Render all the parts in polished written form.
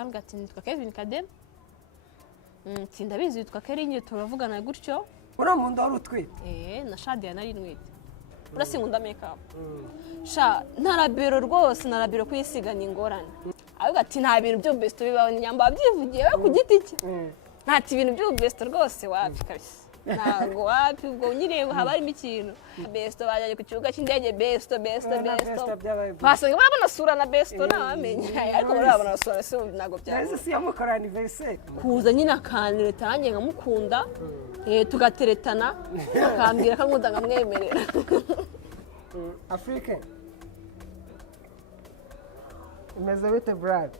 ambwa ati nitwa Kevin Kade ndabizi yitwa Kerinye turavugana gutyo ura mu ndo rutwite na Shadia nari nwite urasingunda makeup sha narabiro rwose narabiro kwisiganya ingorane avuga ati nta bintu byo best bibaho nyamba byivugiye we ku giti cye ntati ibintu byo best rwose wapi kabisa ntago wapi ubwo nyine haba harimo ikintu best bajyaje ku kibuga cy'indege best basanga barabona sura na best nabamenye ariko barabona sura se ntago byaje ese si yamukora anniversaire kuza nyine akanireta nanjye nkamukunda tugateretana akambwira ko nkunda nkamwemerera Afrique imeze bite brad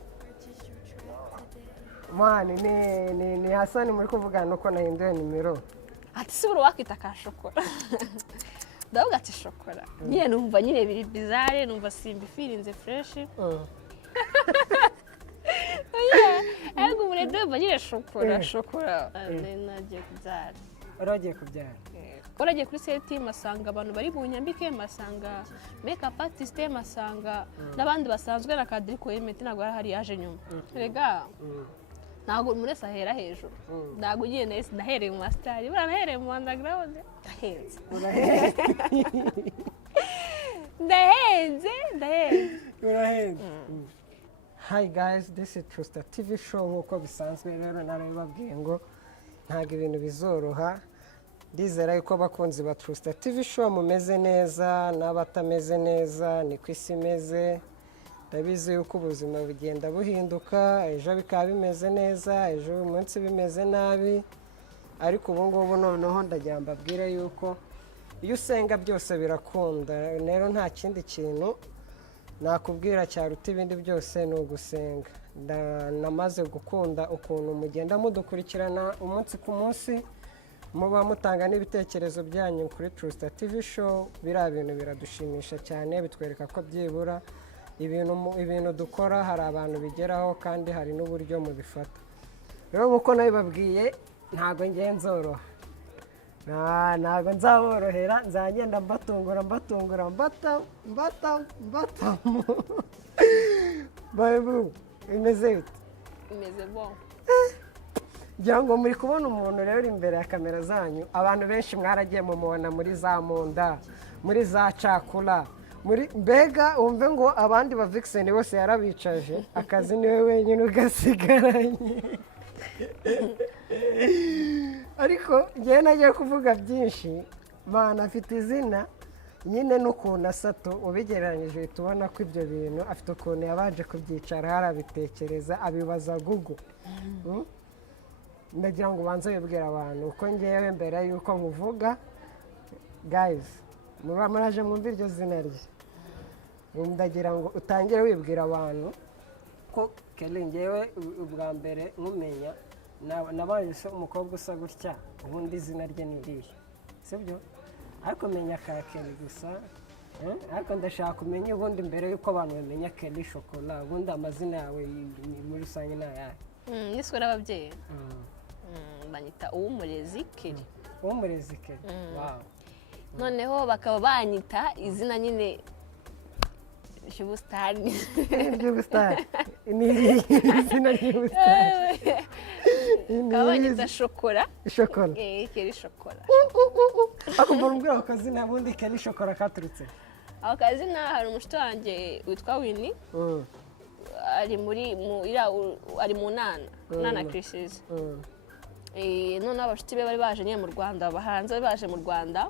mani ni Hasani muri kuvugana uko nahinduye nimero ati si buri wakita ka shokora ndavuga ati shokora nyine numva nyine biri bizarre numva simba feelinze fresh ariko muri ndumva nyine shokora nagiye kubyara uragiye kubyara koragiye kuri seti masanga abantu bari bunyambike masanga makeup artist masanga n'abandi basanzwe na Kade ko yemeti nagwa hari yaje nyuma rega ntago muresa hera hejuru ntago ugiye nese ndahereye mu master bura nahereye mu underground ndahenze Hi guys, this is Trusta TV show nkuko bisanzwe rero narababwiye ngo ntago ibintu bizoroha ndizera yuko bakunzi ba Trusta TV show mumeze neza n'abatameze neza ni kwisi meze ndabizi yuko ubuzima bugenda buhinduka ejo bikaba bimeze neza ejo umunsi bimeze nabi ariko ubu ngubu noneho ndagyamba bwira yuko iyo usenga byose birakunda rero nta kindi kintu nakubwira cyaruta ibindi byose ni ugusenga namaze gukunda ukuntu mugenda mudukurikirana umunsi ku munsi muba mutanga n'ibitekerezo byanyu kuri Trusta TV show biriya bintu biradushimisha cyane bitwereka ko byibura ibintu dukora hari abantu bigeraho kandi hari n'uburyo mubifata rero nkuko nabibabwiye ntago ngenzoroha ntago nzaborohera nzagenda mbatungura babu imeze bite imeze bon ngo muri kubona umuntu rero imbere ya kamera zanyu abantu benshi mwaragiye mumubona muri za munda muri za cakura muri mbega umve ngo abandi ba Vixen bose yarabicaje akazi niwe wenyine ugasigaranye ariko ngiye nagiye kuvuga byinshi bana afite izina nyine n'ukuntu asato ubigereranyije tubona ko ibyo bintu afite ukuntu yabanje kubyicara harabitekereza abibaza Google ndagira ngo ubanze wibwira abantu uko ngewe mbere yuko nkuvuga guys muraje mwumva iryo zina rye ndagira ngo utangire wibwira abantu ko Kelly ngewe ubwa mbere nkumenya nabaye se umukobwa usa gutya ubundi izina rye ni irihe sibyo ariko menya ka Kelly gusa ariko ndashaka kumenya ubundi mbere yuko abantu bamenya Kelly Chocolat ubundi amazina yawe muri rusange ni ayahe niswe n'ababyeyi banyita Uwumurezi Kelly wow noneho bakaba banyita izina nyine cy'ubustani ni izina ry'ubustani kabanyita shokora Kelly Chocolat akumva umbwira ako kazina bundi Kelly Chocolat katurutse ako kazina hari umushito wanjye witwa Winnie ari mu nana Chrises none abashuti be bari baje nyine mu Rwanda abahanze baje mu Rwanda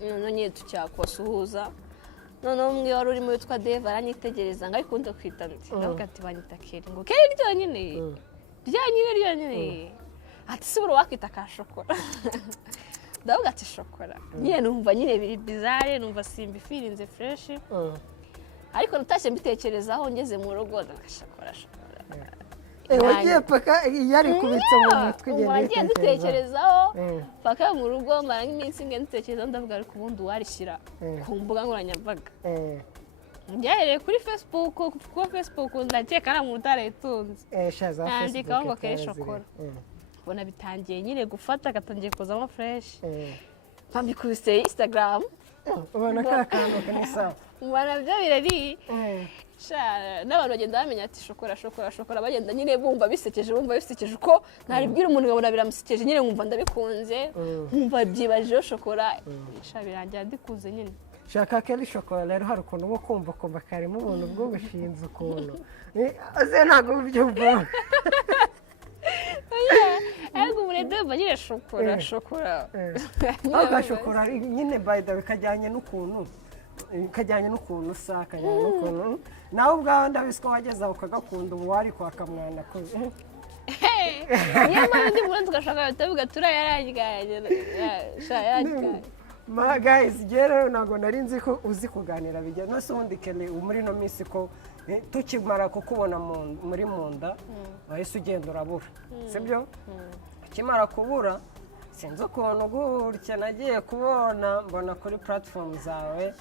none nyine tucyakubasuhuza none umwe wari urimo witwa Dave aranyitegereza ngo ariko ndo kwita ndavuga ati banyita Kelly ngo Kelly ryonyine ati si buri wakita ka shokora ndavuga ati shokora nyine numva nyine biri bizarre numva simba feelinze fresh ariko natashye mbitekerezaho ngeze mu rugo ndagashokora wagiye paka yari kubitsa mu mutwe ngende dutekerezaho paka mu rugo mara nk'iminsi imwe ntekereza ndavuga ariko ubundi warishyira ku mbuga nkoranyambaga ngiye kuri Facebook kuko Facebook ndakeka ari mu utaretunze ndandikaho ngo Kelly Chocolat bona bitangiye nyine gufata gatangiye kuzamo fresh mpambikubise Instagram ubona ka kantu kanisa Mbona byo birari. Sha n'abantu bagenda bamenya ati shokora bagenda nyine bumva bisekeje uko naribwira umuntu ngabona biramusekeje nyine nkumva ndabikunze nkumva byibajeho shokora sha birangira ndikunze nyine shaka keli shokora rero hari ukuntu wo kumva karimo ubuntu bwo gushinza ukuntu aze ntago byumva ariko murede bagire shokora aga shokora nyine by the way kajyanye n'ukuntu usa kajyanye n'ukuntu nawe ubwawe ndabizi ko wageza ukagakunda ubu wari kwaka mwana ko niyo mpamvu ndi muri tugashaka bitavuga turayaranganye ma guys rero ntabwo nari nzi ko uzi kuganira bijya no se ubundi kele muri no minsi ko tukimara kukubona muri munda wahise ugenda urabura sibyo ukimara kubura sinzi ukuntu gutya nagiye kubona mbona kuri platform zawe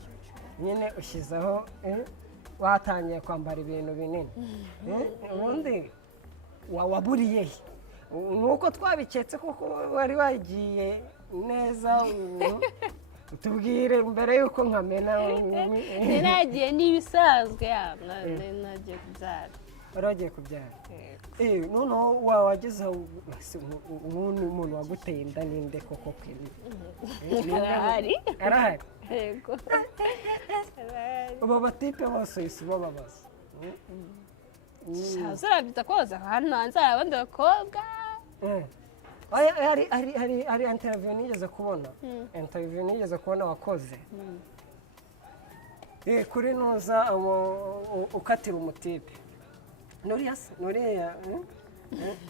nyine ushyizeho watangiye kwambara ibintu binini ubundi waburiye he nuko twabiketse kuko wari wagiye neza tubwire mbere yuko nkamena nagiye n'ibisanzwe nagiye kubyara waragiye kubyara noneho wageze umuntu waguteye inda ninde koko kwiri arahari yego abo batipe bose isi bababaza zarabyita koza hano hanze hari abandi bakobwa hari interview nigeze kubona wakoze kuri nuza ukatira umutipe nuriya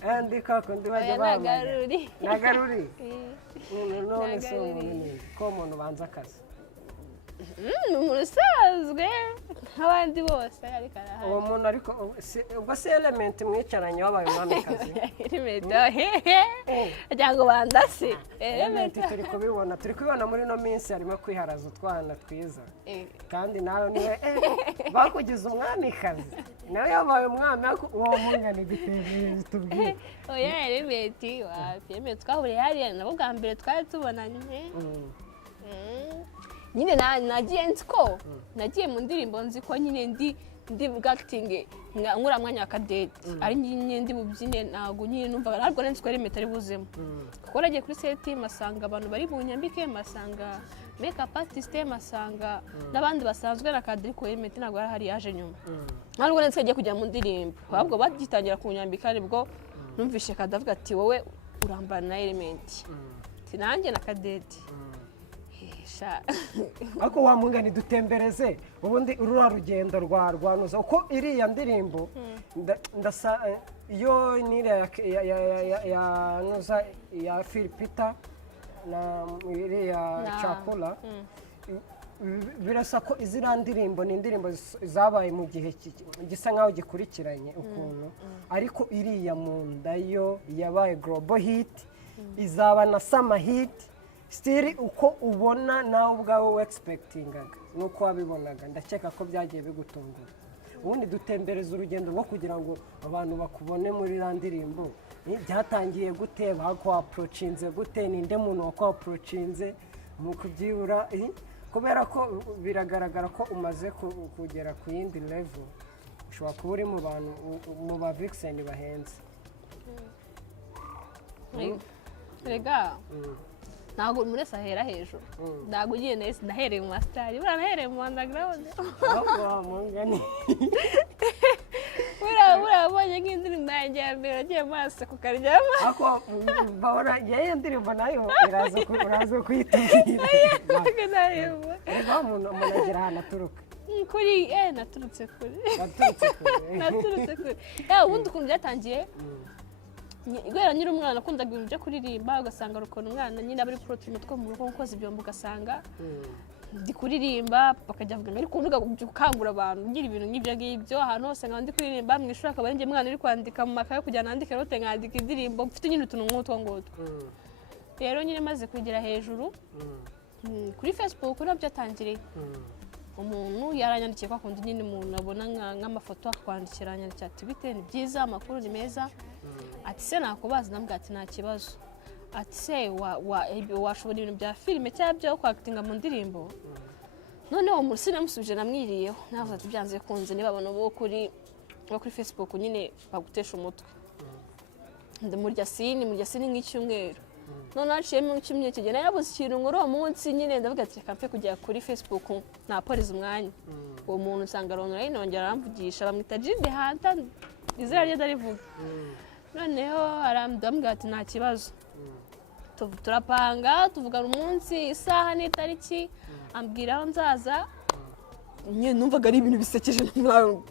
andi kakundi bajya bamenya nagaruri none se ko umuntu banza akazi umuntu usanzwe nk'abandi bose ariko arahari uwo muntu ariko ubwo se element mwicaranye wabaye umwamikazi element agira ngo bandase element turi kubibona muri no minsi harimo kwiharaza utwana twiza kandi nawe niwe bakugize umwamikazi nawe yabaye umwami uwo mungane giteye tubwiye oya element twahuriye hariya nabo bwa mbere twari tubonanye nyine nagiye nzi ko nagiye mu ndirimbo nzi ko nyine ndi bwacting nkura mwanya wa Kade ari nyine ndi bubyine ntago nyine numva ntabwo nzi ko element ari buzemo kuko nagiye kuri set masanga abantu bari bunyambike masanga makeup artist masanga n'abandi basanzwe na Kade ko element ntago hari yaje nyuma ntabwo nzi ko kujya mu ndirimbo ahubwo bagitangira kunyambika nibwo numvishe Kade avuga ati wowe urambana na element sinanjye na Kade ako wamungani dutembereze ubundi urura rugendo rwanuza uko iriya ndirimbo ndasa iyo nire ya nuza ya Philipita na iriya Chakula birasa ko izira ndirimbo ni indirimbo zabaye mu gihe gisa nkaho gikurikiranye ukuntu ariko iriya munda yo yabaye global hit izaba na summer hit still uko ubona nawe ubwawe expectingaga nuko wabibonaga ndakeka ko byagiye bigutungura ubundi dutembereza urugendo rwo kugira ngo abantu bakubone muri randirimbo byatangiye gute bako approachinze gute ninde muntu wako approachinze mu kubyibura kubera ko biragaragara ko umaze kugera ku yindi level ushobora kuba uri mu bantu mu ba vixen bahenze rega ntabwo muri wese ahera hejuru ntabwo ugiye neza nahereye mu masitari buriya nahereye mu underground buriya abonye nk'indirimbo yanjye ya mbere agiye amaso kukaryama mbabona iyo ndirimbo nayo uraza kuyitubwira reba umuntu agira ahantu aturuka kuri naturutse kure ubundi ukuntu byatangiye guhera nyiri umwana nakundaga ibintu byo kuririmba ugasanga rukona umwana nyine abari kuri utuntu two mu rugo nkoze ibyombo ugasanga ndi kuririmba bakajya bavuga ariko uvuga gukangura abantu ngira ibintu nk'ibyo ngibyo ahantu hose nkaba ndi kuririmba mu ishuri akaba ari njye mwana uri kwandika mu makaye kugira nandike note nkandika indirimbo mfite nyine utuntu nk'utwo ngutwo rero nyine maze kugera hejuru kuri Facebook nabyo byatangiriye umuntu yaranyandikiye kwa kundi nyine umuntu abona nk'amafoto akwandikira anyandikira ati bite ni byiza amakuru ni meza ati se nakubaza nambwa ati nta kibazo ati se washobora ibintu bya filime cyangwa byo kwactinga mu ndirimbo noneho Musi namusubije namwiriyeho navuze ati byanze kunze niba abantu bo kuri Facebook nyine bagutesha umutwe murya sini nk'icyumweru none haciyemo icyumweru kigenda yarabuze ikintu ngo uwo munsi nyine ndavuga ati reka mfe kujya kuri Facebook naporeza umwanya uwo muntu usanga online nongera aramvugisha bamwita Jide Hanta izina rye ndarivuga noneho arambwira ati nta kibazo turapanga tuvugana umunsi isaha n'itariki ambwira aho nzaza nyine numvaga ari ibintu bisekeje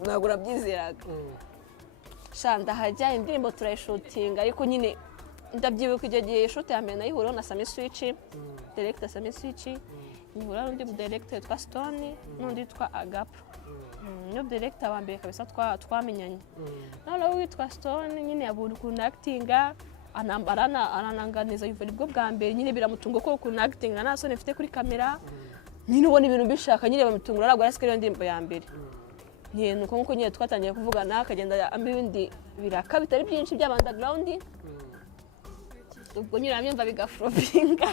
ntabwo urabyizeraga shanda hajya indirimbo turayishutinga ariko nyine ndabyibuka icyo gihe shoot ya mbere nayihuriyeho na Sami Switch director Sami Switch nyihura n'undi director witwa Stone n'undi witwa Agapo niyo director wa mbere kabisa twamenyanye noneho witwa Stone nyine yabura ukuntu actinga arananganiza yuva nibwo bwa mbere nyine biramutunga ko ukuntu actinga nta soni mfite kuri kamera nyine ubona ibintu bishaka nyine bamutungura ntabwo ariko iyo ndirimbo ya mbere nuko nkuko nyine twatangiye kuvugana akagenda amba ibindi biraka bitari byinshi by'aba underground ubwo nyine amyumva bigafropinga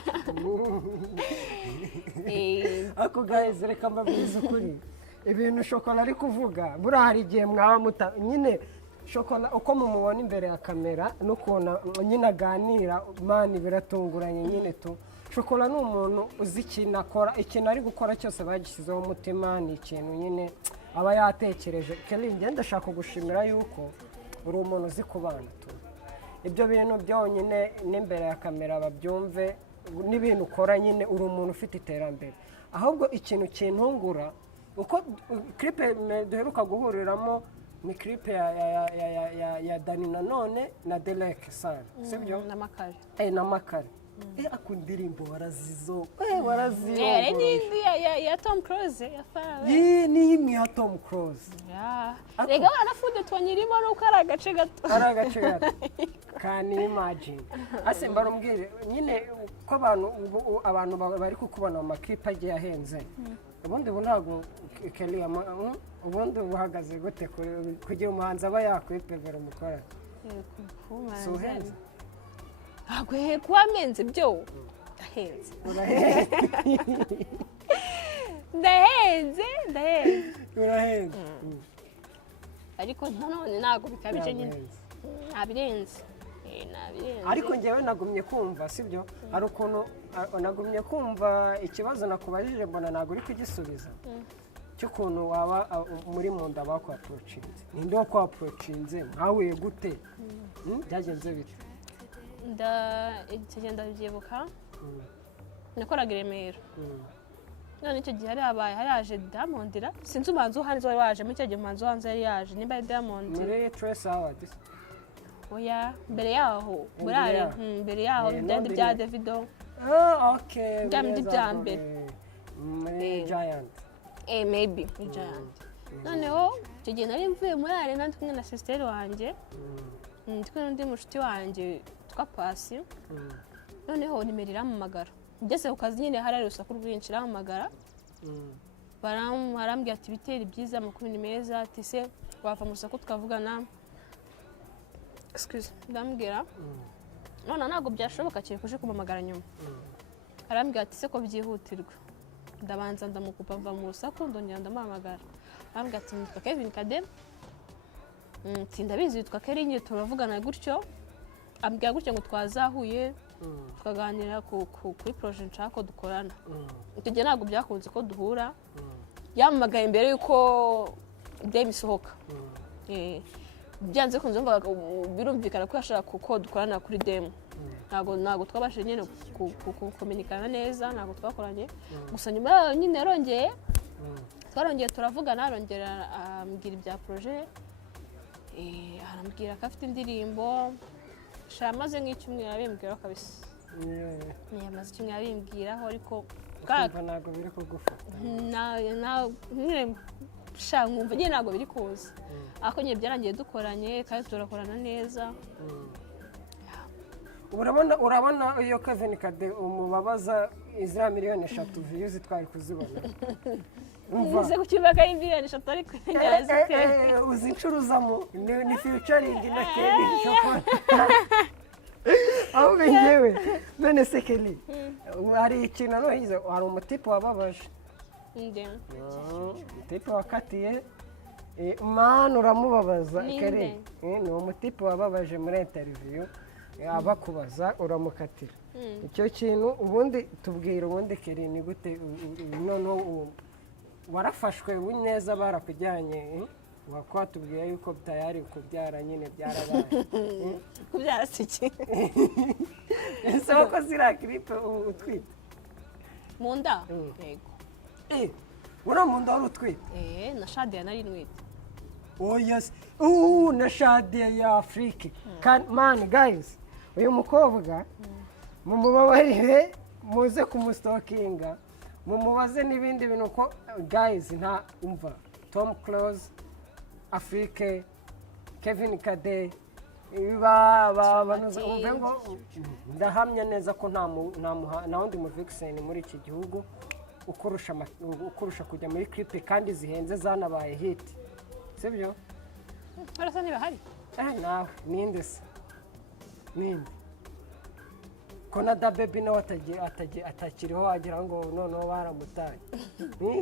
ako guys reka mbabwize ukuri ibintu Shokora ari kuvuga buri hari igihe mwaba muta nyine Shokora uko mumubona imbere ya kamera n'ukuntu nyine aganira mani biratunguranye nyine tu Shokora ni umuntu uzi ikintu akora ikintu ari gukora cyose bagishyizeho umutima ni ikintu nyine aba yatekereje Kelly ngenda ndashaka gushimira yuko uri umuntu uzi kubana tu ibyo bintu byonyine n'imbere ya kamera babyumve n'ibintu ukora nyine uri umuntu ufite iterambere ahubwo ikintu kintungura uko clip duheruka guhuriramo ni clip ya Dani nanone na Delek sana sibyo n'amakare n'amakare akundirimbo warazizo warazizo ni ya Tom Cruise ya Farawe ni imwe ya Tom Cruise rega wanafude twanyirimo nuko ari agace gato can imagine ase mbarumbwire nyine ko abantu bari kukubona mu maklipa agiye ahenze ubundi ntago Kelly ubundi uhagaze gute kugira umuhanzi aba yakwipevera umukora kuhenze ntabwo kuba menze byo ndahenze urahenze ariko nanone ntabwo bikabije nyine ntabirenze ariko njyewe nagumye kumva sibyo ari ukuntu nagumye kumva ikibazo nakubajije mbona ntabwo uri kugisubiza cy'ukuntu waba muri munda bakwaprocinze ninde wakwaprocinze mwahuye gute byagenze bite ikigenda byibuka nakoraga i Remera none icyo gihe hari yaje Diamond sinzi umuhanzi wo hanze wari waje muri icyo gihe umuhanzi wo hanze yari yaje nimba ari Diamond muri Trace Awards oya mbere yaho mbere yaho byandi bya Davido okay byandi bya mbere Giant maybe Giant noneho icyo gihe nari mvuye muri arena ndi kumwe na sister wanjye ndi kumwe n'undi mushuti wanjye twa Pasi noneho nimero iramamagara ngeze ku kazi nyine hari urusaku rwinshi iramamagara barambwira ati biteri byiza amakuru ni meza ati se wava mu rusaku tukavugana excuse ndambwira none ntabwo byashoboka cyane kuje kumamagara nyuma arambwira ati se ko byihutirwa ndabanza ndamukupa mva mu rusaku ndongera ndamamagara arambwira ati nitwa Kevin Kade ndabizi witwa Kelly nyine turavugana gutyo ambwira gutyo ngo twazahuye tukaganira kuri projet nshaka ko dukorana icyo gihe ntabwo byakunze ko duhura yamamagaye mbere yuko dem isohoka byanze kunze ngo birumvikana ko yashaka ko dukorana kuri dem ntabwo twabashije nyine kukominikana neza ntabwo twakoranye gusa nyuma nyine twarongeye turavugana arongera ambwira ibya projet arambwira ko afite indirimbo amaze nk'icyumweru abimbwiraho kabisa amaze icyumweru abimbwiraho ariko ntabwo biri kugufata nkumva nyine ntabwo biri kuza ariko nyine byarangiye dukoranye kandi turakorana neza urabona iyo Kevin Kade umubabaza izira miliyoni 3 views twari kuzibona uze kucyubaka miliyoni 3 ariko yazite uzi incuruzamo ni featuring na Kelly Shokora aho ngewe none se Kelly hari ikintu no hizo hari umutipe wababaje Nde. Umutipe wakatiye mani uramubabaza Ninde? ni umutipe wababaje muri interview abakubaza uramukatira icyo kintu ubundi tubwira ubundi Keri ni gute noneho warafashwe neza barakujyanye wakwatubwiye yuko bitayari kubyara nyine byarabaye Kubyara siki. ese ko zira clip utwite Mu nda? Yego. ura mu nda wari utwite Na Shade nari nwite. oh yes na Shade ya Afrique man guys uyu mukobwa mumubabarire muze kumustokinga mumubaze n'ibindi bintu ko guys nta umva Tom Close Afrique Kevin Kade ndahamya neza ko nta wundi mu vixen muri iki gihugu ukurusha kujya muri clip kandi zihenze zanabaye hit sibyo Barasa ntibahari. nawe ninde se ninde ko na da baby nawe atakiriho wagira ngo noneho baramutaye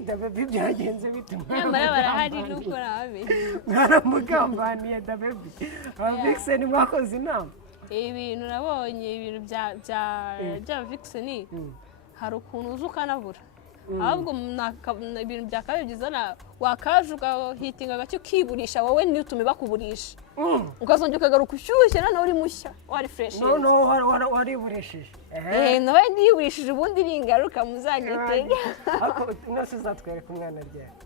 da baby byagenze bite Nyamara barahari nuko nabamenye. baramugambaniye da baby abavixen mwakoze inama Ibintu nabonye ibintu bya vixen hari ukuntu uza ukanabura ahubwo ibintu byakabaye byiza wakaje ugahitinga gake ukiburisha wowe ntutume bakuburisha ukazongera ukagaruka ushyushye noneho uri mushya wari fresh noneho wariburishije nawe niyuburishije ubundi ringaruka muzanyitega nose uzatwereka umwana ryawe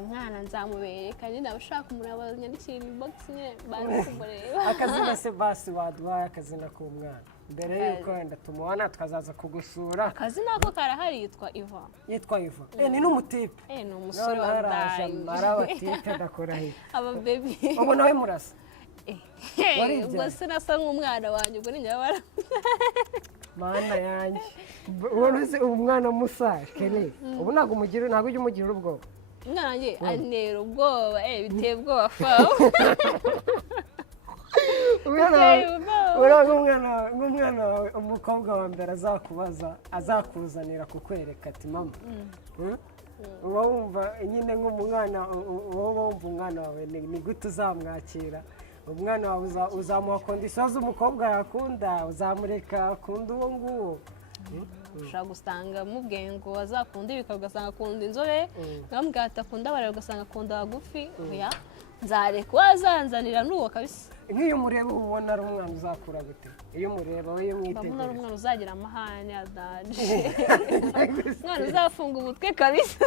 umwana nzamubereka nyine abashaka umuntu abanyandikira inbox nyine bazi kumureba akazina se basi waduhaye akazina k'umwana mbere yuko wenda tumubona tukazaza kugusura akazina ko karahari yitwa Iva ni n'umutipe ni umusore w'abadayi mara abatipe ndakurahiye aba baby ubu nawe murasa ubwo se nasa nk'umwana wanjye ubwo ni nyabara mana yanjye ubona uzi umwana musa Keri ubu ntabwo ujya umugirira ubwoba umwana wanjye antera ubwoba biteye ubwoba fawo nk'umwana wawe umukobwa wa mbere azakuzanira kukwereka ati mama uba wumva nyine nk'umwana wowe wumva umwana wawe ni gute uzamwakira umwana wawe uzamuha kondisiyo z'umukobwa yakunda uzamureka akunda uwo nguwo ushobora gusanga mubwiye ngo azakunda ibika ugasanga akunda inzobe nkamubwira ati akunda abareba ugasanga akunda abagufi nzareka wazanzanira n'uwo kabisa nk'iyo umureba ubona ari umwana uzakura gute iyo umureba we iyo mwitegereza mbona ari umwana uzagira amahane adaje umwana uzafunga umutwe kabisa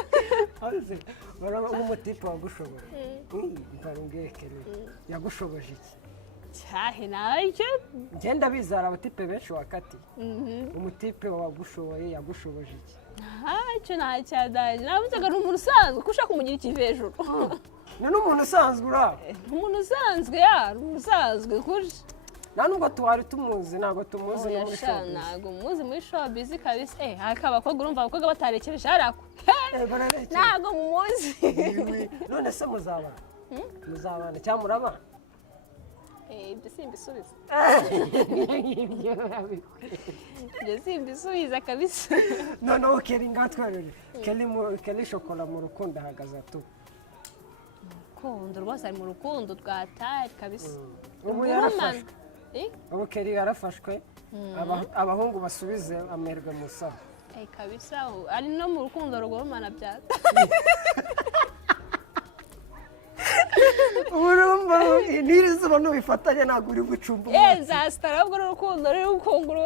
nk'umutipe wagushoboye mbabwire Keri yagushoboje iki cyahe nacyo ngenda bizara abatipe benshi wakatiye umutipe wagushoboye yagushoboje iki ntacyo ntacyadaje navuga ni umuntu usanzwe ko ushaka kumugira ikivi hejuru ni n'umuntu usanzwe uraho umuntu usanzwe usanzwe kuri nta nubwo tuwari tumuzi ntabwo tumuzi no muri showbiz ntabwo muzi muri showbiz kabisa haka abakobwa urumva abakobwa batarekereje harako ntabwo mumuzi none se muzabana cyangwa murabana ibyo simbisubiza ibyo simbisubiza kabisa noneho Keri ngatwerere Keri shokora mu rukundo ahagaze atu urukundo rwose ari mu rukundo rwatari kabisa ubu yarafashwe ubu Keri yarafashwe abahungu basubize amerwe musa kabisa ari no mu rukundo rugoromana byata urumva nirizuba nubifatanya ntabwo uri gucumba nzasitara ahubwo n'urukundo ruri gukungura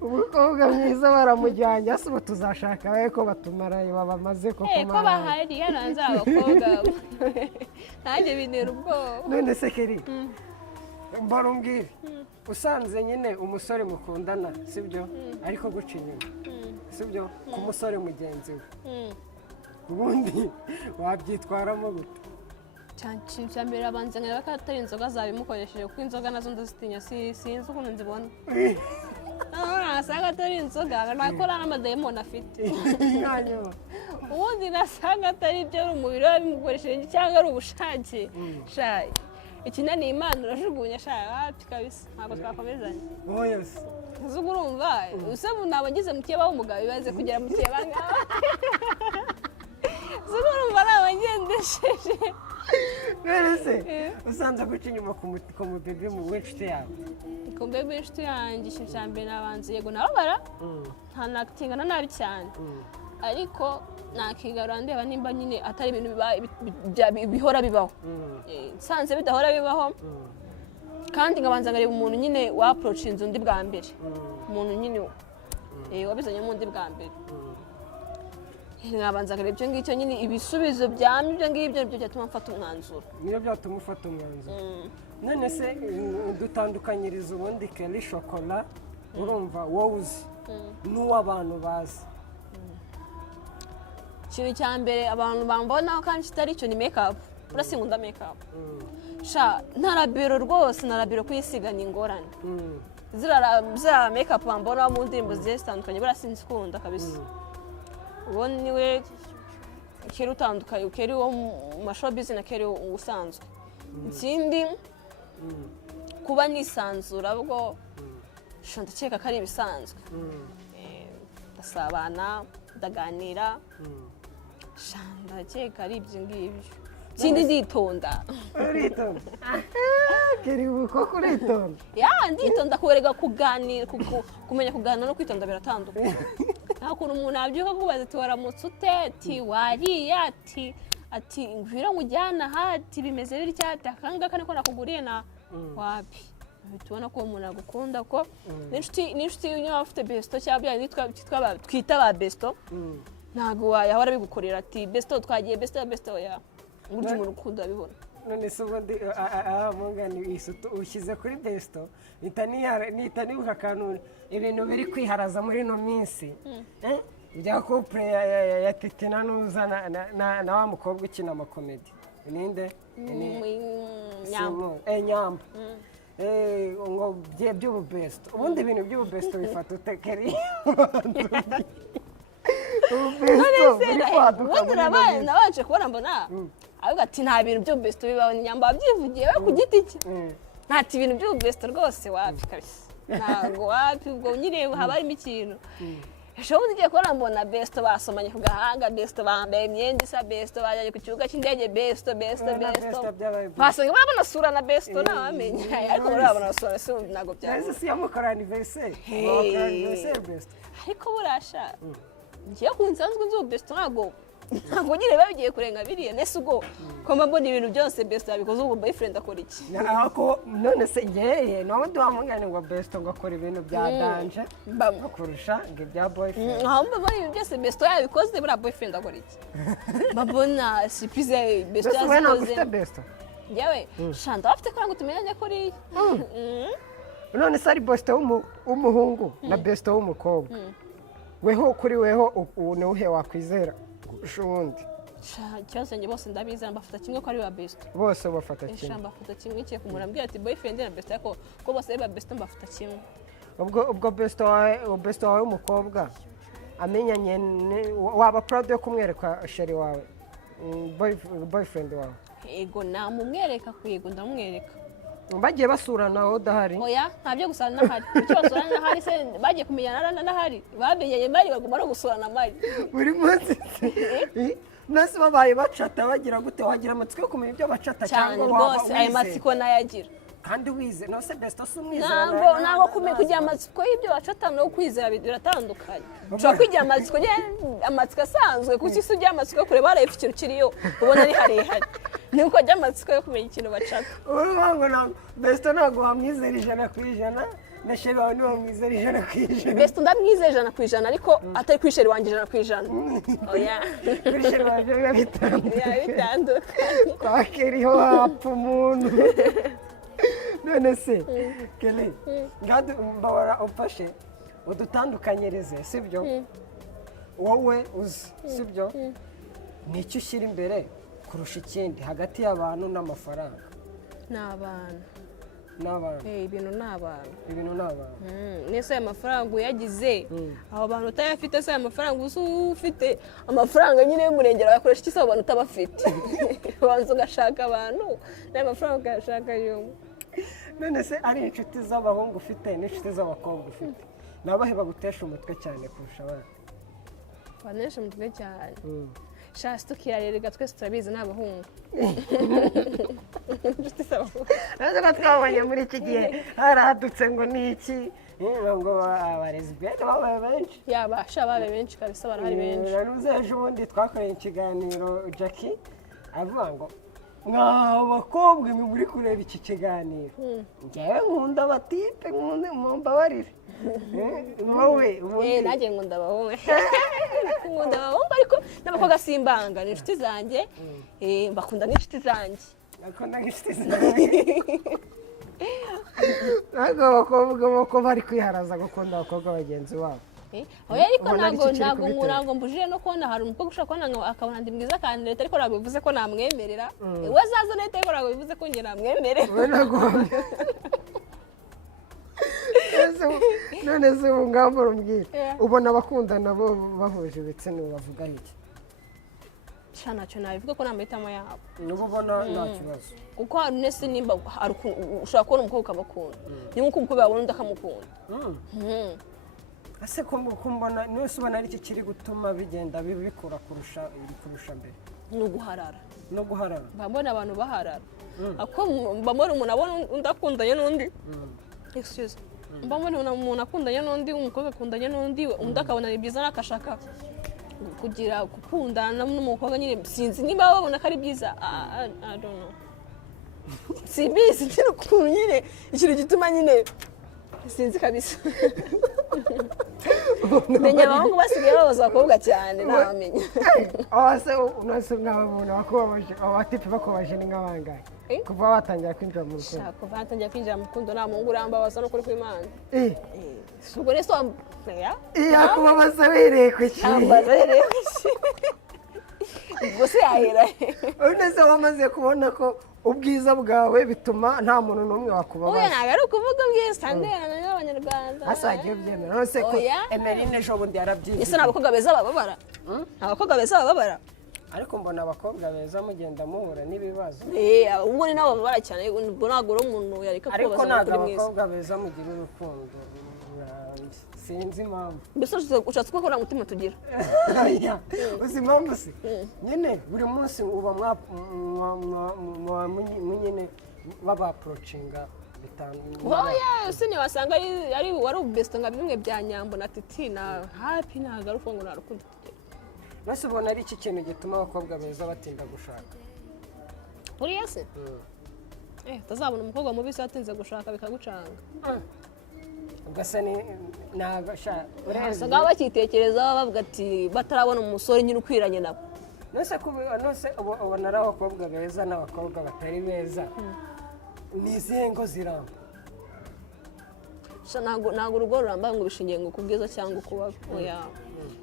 umukobwa mwiza baramujyanye ase ubu tuzashaka bawe ko batumarayo babamaze ko bahari hano hanze abakobwa nanjye bintera ubwoba none se Keri mbarumbwire usanze nyine umusore mukundana sibyo ariko guca inyuma sibyo ku musore mugenzi we ubundi wabyitwaramo gute cya mbere abanza nkareba ko atari inzoga zabimukoresheje kuko inzoga nazo ndazitinya sinzi ukuntu nzibona nasanga atari inzoga nakora n'amadayimoni afite ubundi nasanga atari ibyo ari umubiri we bimukoresheje cyangwa ari ubushake ikina ni imana urajugunya shaka hapi kabisa ntabwo twakomezanya Byos uzuga urumva usabu nabagize mukeba w'umugabo bibaze kugera mukeba ngaho uzuga urumva nabagendesheje Berese usanze guca inyuma ku mubebe mu w'inshuti yawe ku mbebe w'inshuti yanjye ikintu cya mbere nabanze yego nababara nta natingana nabi cyane ariko nakigarura ndeba nimba nyine atari ibintu bihora bibaho nsanze bidahora bibaho kandi ngabanza ngareba umuntu nyine wa approach inzu ndi bwa mbere umuntu nyine wabizanye mu ndi bwa mbere ngabanza ngareba ibyo ngicyo nyine ibisubizo byamye ibyo ngibyo nibyo byatuma mfata umwanzuro niyo byatuma ufata umwanzuro none se dutandukanyiriza ubundi Kelly shokora urumva wowe uzi n'uw'abantu bazi ikintu cya mbere abantu bambonaho kandi kitari cyo ni make-up urasinkunda make-up sha ntarabiro rwose narabiro kuyisiga ni ingorane zira make-up bambonaho mu ndirimbo zigiye zitandukanye barasinzikunda kabisa uwo niwe Kelly utandukanye Kelly wo mu mashowbiz na Kelly usanzwe ikindi kuba nisanzura bwo sha ndakeka ko ari ibisanzwe ndasabana ndaganira ndakeka ari ibyo ngibyo ikindi nditonda uritonda Kelly koko uritonda nditonda kubereka kuganira kumenya kuganira no kwitonda biratandukanye nta kuntu umuntu abyuka kubaza ati waramutse ute ati wariye ati ngwira nkujyana aha ati bimeze bitya ati akangaka niko nakuguriye na wapi tubona ko umuntu agukunda ko n'inshuti iyo afite besto cyangwa twita ba besto ntabwo wayahora bigukorera ati besto twagiye besto ya uburyo umuntu ukunda abibona none se ubundi mungani ushyize kuri besto nita nibuka akantu ibintu biri kwiharaza muri ino minsi bya couple ya Titina nuza na wa mukobwa ukina amakomedi ninde Nyamba ngo by'ububesto ubundi ibintu by'ububesto bifata utekeri nabanje kubona mbona ahubwo ati nta bintu by'ububesto bibaho ni Nyamba wabyivugiye we ku giti cye ntati ibintu by'ububesto rwose wapi kabisa ntabwo wapi ubwo nyine haba harimo ikintu ejobundi ugiye kubona mbona besto basomanye ku gahanga besto bambaye imyenda isa besto bajyanye ku kibuga cy'indege besto basanga banasura na besto ntawamenye ariko barabona basura se ntabwo byaje si yamukora anniversaire besto ariko burasha ngiye ku nsanzwe nzo besto ntabwo nyine babigiye kurenga biriya nese ubwo ko mbona ibintu byose besto yabikoze ubwo boyfriend akora iki none se ngeye nawe duhamugane ngo besto ngakora ibintu bya danje bakurusha ngo ibya boyfriend aho mbona ibintu byose besto yabikoze buriya boyfriend akora iki mbona surprise besto yazikoze besto yewe shanda afite ko ngo tumenyanye kuri none se ari besto w'umuhungu na besto w'umukobwa weho kuri weho uwuhe wakwizera ubundi ikibazo njye bose ndabizana mbafata kimwe ko ari ba besto bose bafata kimwe mbafata kimwe ikiye kumurambwira ati boyfriend na besto ariko ko bose ari ba besto mbafata kimwe ubwo besto wawe w'umukobwa amenyanye waba proud yo kumwereka sheri wawe boyfriend wawe yego namumwereka kuyego ndamwereka bagiye basurana aho udahari oya ntabyo gusana nahari icyo basurana nahari se bagiye kumenyana nahari bamenyanye mari baguma no gusurana mari buri munsi nasi babaye bacata bagira gute wagira amatsiko yo kumenya ibyo bacata cyangwa rwose ayo matsiko nayagira kandi wize no se besto sumwizera ntabwo kugira amatsiko y'ibyo bacata no kwizera biratandukanye ushobora kwigira amatsiko amatsiko asanzwe kuko isi ugira amatsiko yo kureba hareba ikintu kiriyo ubona ari harehare nuko ajya amatsiko yo kumenya ikintu bacata urubango na besto ntabwo wamwizera 100% na sheri wawe ntiwamwizera 100%. Besto ndamwizera 100% ariko atari kuri sheri wanjye 100%. Oya. Kuri sheri wanjye biba bitandukanye. Bitandukanye. Kwa Kelly ho hapfa umuntu. None se Kelly ngadu mbawara umfashe udutandukanyirize sibyo wowe uzi sibyo nicyo ushyira imbere kurusha ikindi hagati y'abantu n'amafaranga n'abantu n'abantu ibintu n'abantu nese aya mafaranga uyagize abo bantu utayafite se aya mafaranga ufite amafaranga nyine y'umurengera wakoresha iki se abo bantu utabafite ubanza ugashaka abantu n'aya mafaranga ukayashaka yumwe none se ari inshuti z'abahungu ufite n'inshuti z'abakobwa ufite nabahe bagutesha umutwe cyane kurusha abandi banesha umutwe cyane shasi tukirarerega twese turabizi n'abahungu inshuti z'abahungu natwe twabonye muri iki gihe haradutse ngo ni iki ngo abarezibiyene babaye benshi yabasha babaye benshi kabisa barahari benshi ejo bundi twakoreye ikiganiro Jackie avuga ngo mw'abakobwa mwe muri kureba iki kiganiro njyewe nkunda abatipe mumbabarire wowe nanjye nkunda abahungu nkunda abahungu ariko n'abakobwa simbanga ni inshuti zanjye mbakunda nk'inshuti zanjye bakunda nk'inshuti zanjye ntabwo abakobwa ko bari kwiharaza gukunda abakobwa bagenzi babo oya ariko ntabwo mbujije no kubona hari umukobwa ushobora kubona akabona ndi mwiza kandi leta ariko ntabwo bivuze ko namwemerera we azaza leta ariko ntabwo bivuze ko njye namwemerera none se ubu ngamba urumbwira ubona abakundana bo bahuje ibitsina bavuga iki ntacyo nabivuga ko ni amahitamo yabo niba ubona nta kibazo kuko hari nese nimba ushobora kubona umukobwa ukamukunda ni nk'uko umukobwa yabona undi akamukunda ese ko mbona niwe ubona ari iki kiri gutuma bigenda bikura kurusha mbere ni uguharara no guharara mbona abantu baharara ako mbona umuntu abona undi akundanye n'undi excuse mbona umuntu akundanye n'undi umukobwa akundanye n'undi undi akabona ni byiza nakashaka kugira gukundana n'umukobwa nyine sinzi niba babona ko ari byiza I don't know simbizi ikintu ukuntu nyine ikintu gituma nyine sinzi kabisa menya abahungu basigaye babaza abakobwa cyane ntabamenya unase nk'ababona bakubabaje abatipe bakubabaje ni nk'abangahe kuva batangira kwinjira mu rukundo kuva batangira kwinjira mu rukundo nta muhungu urambabaza n'ukuri kw'Imana ubwo rero yakubabaza wereye ku kintu ubwo se yahera unase wamaze kubona ko ubwiza bwawe bituma nta muntu n'umwe wakubabaza oya ntabwo ari ukuvuga ubwiza ndengana n'abanyarwanda asagiye byemera none se ko Emeline ejo bundi yarabyize ese n'abakobwa beza bababara abakobwa beza bababara ariko mbona abakobwa beza mugenda muhura n'ibibazo ubwo ni nabo bababara cyane ubwo ntabwo ari umuntu yareka kubabaza ariko ntabwo abakobwa beza mugira urukundo sinzi impamvu mbese ushatse ko nta mutima tugira uzi impamvu se nyine buri munsi uba nyine babaporocinga oya ese ntiwasanga wari ubesito nka bimwe bya nyambo na titi na hapi ntabwo ari uko ngo nta rukundo tugira mbese ubona ari iki kintu gituma abakobwa beza batinda gushaka buriya se utazabona umukobwa mubi se watinze gushaka bikagucanga ugasa usanga bakitekerezaho bavuga ati batarabona umusore nyine ukwiranye nabo nose ubona ari abakobwa beza n'abakobwa batari beza ni izihe ngo ziramba ntabwo urugo ruramba ngo bishingiye ngo ku bwiza cyangwa ku babi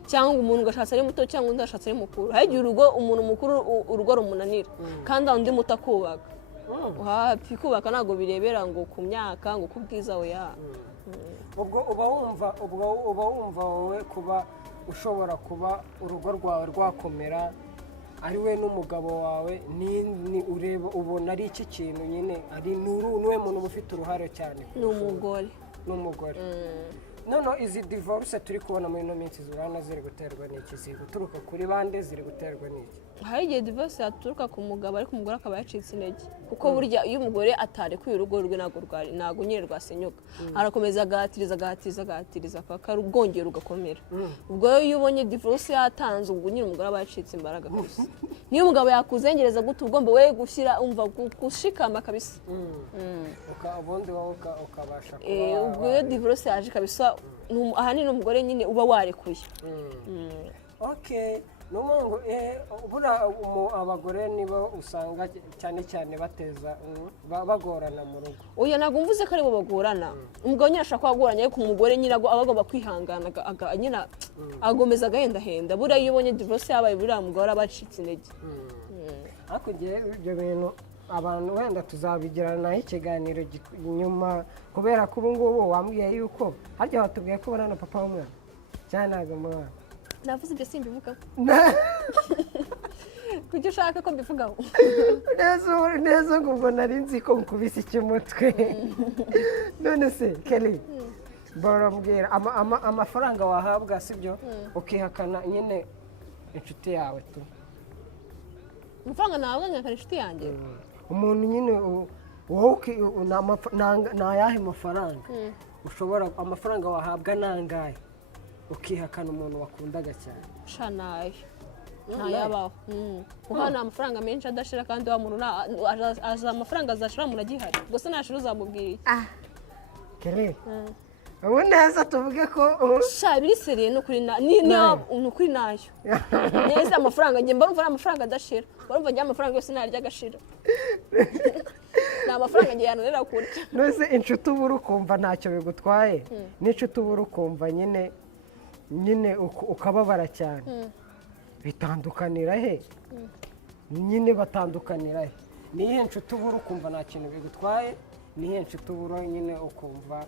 cyangwa umuntu ugashatse ari muto cyangwa undi ashatse ari mukuru hari igihe umuntu mukuru urugo rumunanira kandi undi muto akubaka kubaka ntabwo birebera ngo ku myaka ngo ku bwiza ubwo uba wumva wowe kuba ushobora kuba urugo rwawe rwakomera ari we n'umugabo wawe ni ureba ubona ari iki kintu nyine ari niwe muntu uba ufite uruhare cyane n'umugore none izi divorce turi kubona muri ino minsi zibana ziri guterwa n'iki ziri guturuka kuri bande ziri guterwa n'iki hari igihe divorce yaturuka ku mugabo ariko umugore akaba yacitse intege kuko burya iyo umugore atarekuye urugo rwe ntabwo nyine rwasenyuka arakomeza agahatiriza paka rwongera rugakomera ubwo iyo ubonye divorce yatanze ubwo nyine umugore aba yacitse imbaraga kabisa niyo umugabo yakuzengereza gute ugomba we gushyira umva gushikama kabisa ubundi wowe ukabasha ubwo iyo divorce yaje kabisa ahanini umugore nyine uba warekuye n'umuntu abagore nibo usanga cyane bateza bagorana mu rugo oya ntabwo mvuze ko aribo bagorana umugabo nyine ashaka ko agoranye ariko umugore nyine aba agomba kwihangana nyine agomeza agahendahenda buriya iyo ubonye divorce yabaye buriya mugore aba acitse intege ariko ibyo bintu abantu wenda tuzabigirana ikiganiro nyuma kubera ko ubu ngubu wambwiye yuko harya watubwiye ko ubona na papa w'umwana cyane ntabwo mubana navuze ibyo simbivugaho kuki ushaka ko mbivugaho neza ngo ubwo nari nzi ko nkubise icy'umutwe none se Kelly barambwira amafaranga wahabwa sibyo ukihakana nyine inshuti yawe tu amafaranga nahabwa nkakana inshuti yanjye umuntu nyine wowe ni ayahe mafaranga ushobora amafaranga wahabwa nangahe ukihakana umuntu wakundaga cyane shanaye ntayabaho kuko nta amafaranga menshi adashira kandi wa muntu aza amafaranga azashira umuntu agihari gusa nashira uzamubwira iki Kelly ubu neza tuvuge ko sha biri seriye n'ukuri nayo neza amafaranga njye mba numva ari amafaranga adashira barumva njye amafaranga yose narya agashira ni amafaranga njye yanurira kurya nose inshuti ubura ukumva ntacyo bigutwaye n'inshuti ubura ukumva nyine ukababara cyane bitandukanira he nyine batandukanira he nihe nshuti ubura ukumva nta kintu bigutwaye nihe nshuti ubura nyine ukumva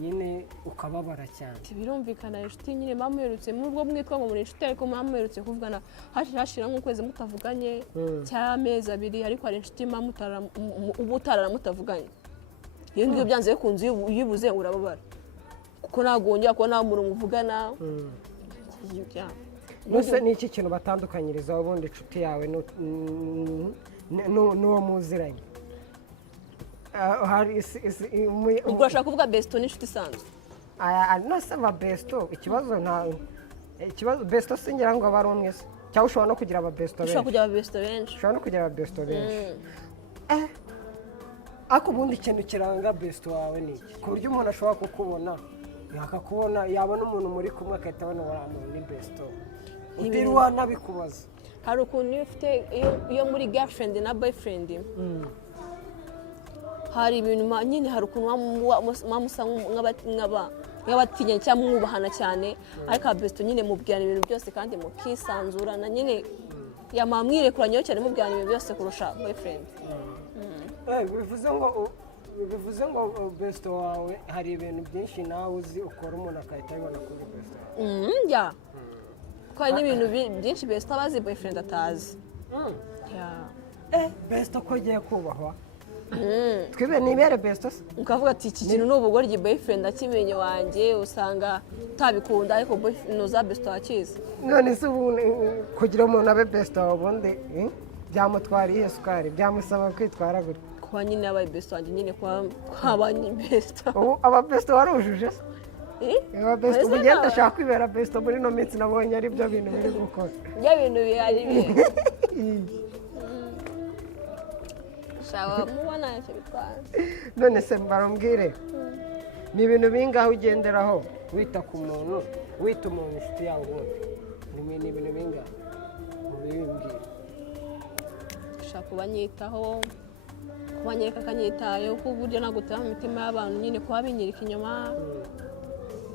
nyine ukababara cyane birumvikana inshuti nyine mwamuherutse n'ubwo mwitwa ngo muri inshuti ariko mwamuherutse kuvugana hashira nk'ukwezi mutavuganye cy'amezi abiri ariko hari inshuti uba utarara mutavuganye iyo ngibyo byanze bikunze iyo uyibuze urababara kuko ntabwo wongera kubona umuntu muvugana nose ni iki kintu batandukanyiriza ubundi inshuti yawe n'uwo muziranye ubwo urashaka kuvuga besto n'inshuti isanzwe nose aba besto ikibazo besto singira ngo aba ari umwe se cyangwa ushobora no kugira ababesto benshi ushobora kugira ababesto benshi ushobora no kugira ababesto benshi ariko ubundi ikintu kiranga besto wawe ni iki ku buryo umuntu ashobora kukubona yakakubona yabona umuntu muri kumwe agahita abona muntu ni besto utiriwe wanabikubaza hari ukuntu iyo ufite iyo muri girlfriend na boyfriend hari ibintu nyine hari ukuntu mwamusa nk'abatinya cyangwa mwubahana cyane ariko abesto nyine mubwirana ibintu byose kandi mukisanzurana nyine yamamwirekuranye cyane mubwirana ibintu byose kurusha boyfriend bivuze ngo besto wawe hari ibintu byinshi nawe uzi ukora umuntu akahita abibona kuri besto wawe ko hari n'ibintu byinshi besto aba azi boyfriend atazi besto ko agiye kubahwa twibe nibere besto se ukavuga ati iki kintu ni ubugoryi boyfriend akimenye wanjye usanga utabikunda ariko nuza besto akizi none se ubu kugira umuntu abe besto wawe ubundi byamutwara ihe sukari byamusaba kwitwara gutya kuba nyine abaye besto wanjye nyine kwabanye besto ubu aba besto warujuje se aba besto ubu ngenda ashaka kwibera besto muri no minsi nabonye ari byo bintu biri gukora bya bintu bihari shawa mubona icyo bitwara none se mbarambwire ni ibintu bingaho ugenderaho wita ku muntu wita umuntu inshuti yawe ubundi ni ibintu bingaho mubimbwira ushaka kubanyitaho kubanyereka akanyitayeho kuko uburyo nagutera mu mitima y'abantu nyine kuba binyereka inyuma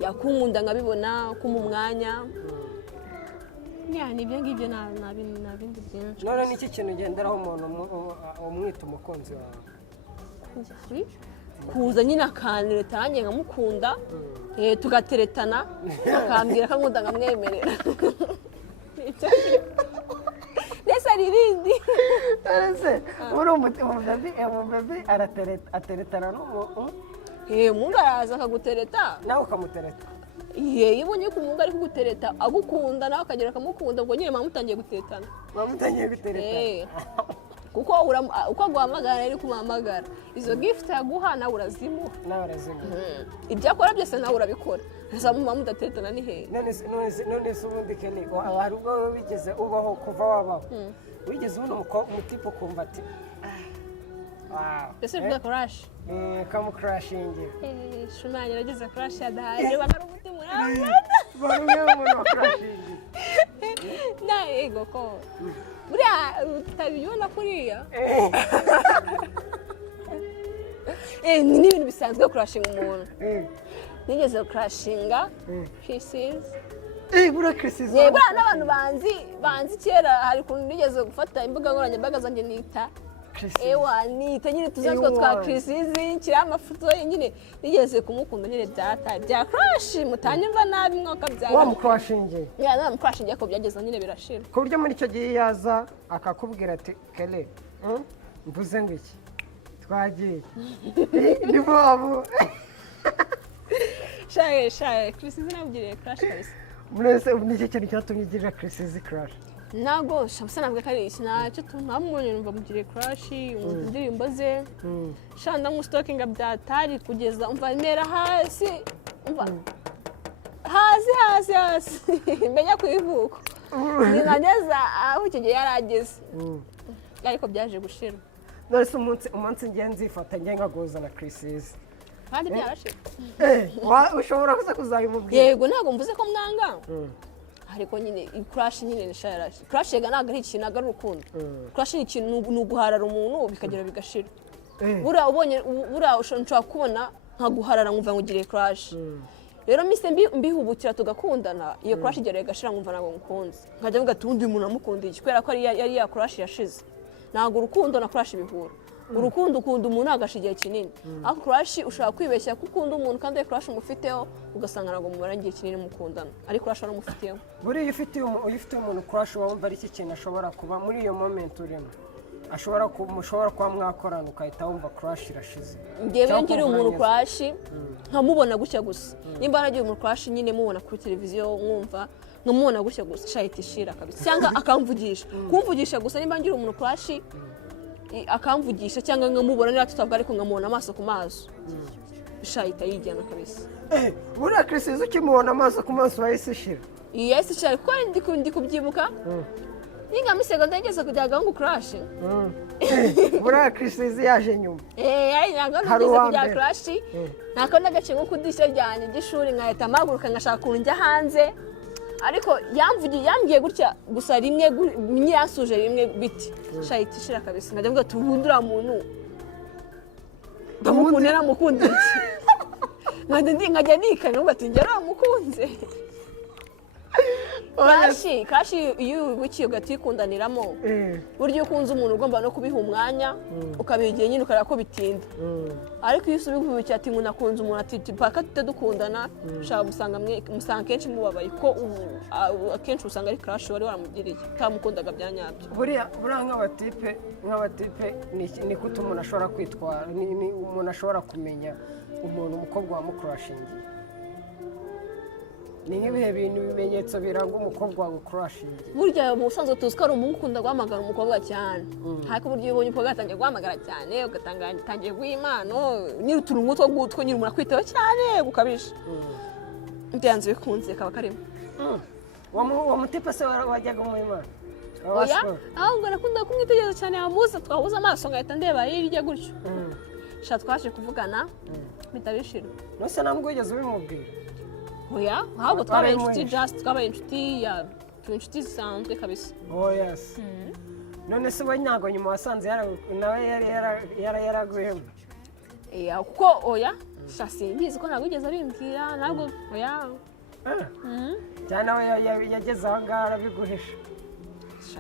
yakunkunda nkabibona kuma umwanya ni ibyo ngibyo nta bindi byinshi none ni iki kintu ugenderaho umuntu umwita umukunzi wawe kuza nyine akantereta nanjye nkamukunda tugateretana akambwira ko ankunda nkamwemerera mbese hari ibindi uri umubebi ateretana n'umuntu umuntu araza akagutereta nawe ukamutereta iyo ubonye ko umuntu ari kugutereta agukunda nawe akagera akamukunda ubwo nyine mutangiye guteretana kuko uko aguhamagara ari kumuhamagara izo gift yaguha nawe urazimuha ibyo akora byose nawe urabikora gusa mudateretana ni hehe none se ubundi Kelly hari ubwo wigeze ubaho kuva wabaho wigeze ubona umutipe ukumva ati ese bivuga crash kamukrashingi shumanya yagize crash yadahaje bana umutima barumwe umuntu wa crashingi ego ko buriya utabibona kuriya ni ibintu bisanzwe crashinga umuntu nigeze crashinga pieces bura Chris buriya n'abantu banzi kera hari ukuntu nigeze gufata imbuga nkoranyambaga zanjye nita ewa nita nyine tuzatwa twa Chrisizi nshyira amafoto ye nyine nigeze kumukunda nyine byata bya crush mutanyumva nabi mwaka byara wa mukrashingiye ya mukrashingiye ko byageza nyine birashira ku buryo muri icyo gihe yaza akakubwira ati kele mvuze ngo iki twagiye ni babo shaye Chrisizi nabugiriye crush kabisa mwese niki kintu cyatumye ugirira Chrisizi crush nago shamsa nabwe kari iki nacyo tumamubonye numva mugiriye crush indirimbo ze shanda mu stalking byatari kugeza umva ntera hasi umva hasi mbenya kwivuko ninageza aho icyo gihe yarageze ariko byaje gushira none umunsi ngenzi ifatanye nkagoza na Chrisizi kandi byarashira ushobora kuzabimubwira yego ntabwo mvuze ko mwanga ariko nyine crush nyine nisharaje crush yega ntabwo ari ikintu ntabwo ari urukundo crush ni ikintu ni uguharara umuntu bikagera bigashira buriya ubonye buriya ushobora kubona nka guharara nkumva ngugiriye crush rero mise mbihubukira tugakundana iyo crush igera igashira nkumva ntabwo ngukunze nkajya mvuga ati undi umuntu namukundiye kubera ko yari ya crush yashize ntabwo urukundo na crush bihura urukundo ukunda umuntu agasha igihe kinini ariko crush ushobora kwibeshya ko ukunda umuntu kandi crush umufiteho ugasanga ntabwo mumara igihe kinini mukundana ariko crush waramufiteho buriya iyo ufite umuntu crush wumva ari iki kintu ashobora kuba muri iyo moment urimo mushobora kuba mwakorana ukahita wumva crush irashize ngewe ngiriye umuntu crush nkamubona gutya gusa nimba naragiye umuntu crush nyine mubona kuri televiziyo mwumva nkamubona gutya gusa shahita ishira kabisa cyangwa akamvugisha kumvugisha gusa nimba ngiriye umuntu crush akamvugisha cyangwa nkamubona niba tutavuga ariko nkamubona amaso ku maso shahita yijyana kabisa buriya Chrisizi ukimubona amaso ku maso wahise ishira yahise ishira kuko ndi kubyibuka ningamusego ndageze kujya gahungu crush buriya Chrisizi yaje nyuma nageze kujya crush ntako n'agace nko kudishya ryanjye gishuri nkahita mpaguruka ngashaka ukuntu njya hanze ariko yambwiye gutya gusa rimwe yansuje rimwe biti shahita ishira kabisa nkajya mvuga ati ubundi uriya muntu ndamukunda namukunze nkajya nikanya ngo ati njye aramukunze kashi iyo wikiye ugatikundaniramo buryo ukunze umuntu ugomba no kubiha umwanya ukabiha igihe nyine ukareba ko bitinda ariko iyo usubiye ati ngo nakunze umuntu ati paka tutadukundana ushaka musanga kenshi mubabaye ko akenshi usanga ari crush wari waramugiriye utamukundaga bya nyabyo buriya nk'abatipe ni kuto umuntu ashobora kwitwara ni umuntu ashobora kumenya umuntu umukobwa wamukrashingiye ni nk'ibihe bintu bimenyetso biranga umukobwa wawe crashingiye burya mu busanzwe tuzi ko ari umuhungu ukunda guhamagara umukobwa cyane ariko burya iyo ubonye umukobwa yatangiye guhamagara cyane ugatangiye guha impano nyiri uturungu two gutwo nyiri umuntu akwitaho cyane gukabije byanze bikunze kaba karimo uwo mutipe se wajyaga umuha impano oya ahubwo nakunda kumwitegereza cyane yamuze twabuze amaso ngahita ndeba hirya gutyo twaje kuvugana bitabishira nose ntabwo wigeze ubimubwira oya ahubwo twabaye inshuti inshuti zisanzwe kabisa yes none se we ntabwo nyuma wasanze nawe yari yaraguhemo kuko oya simbizi ko ntabwo wigeze abimbwira ntabwo oya cyane nawe yageze aho ngaho arabiguhisha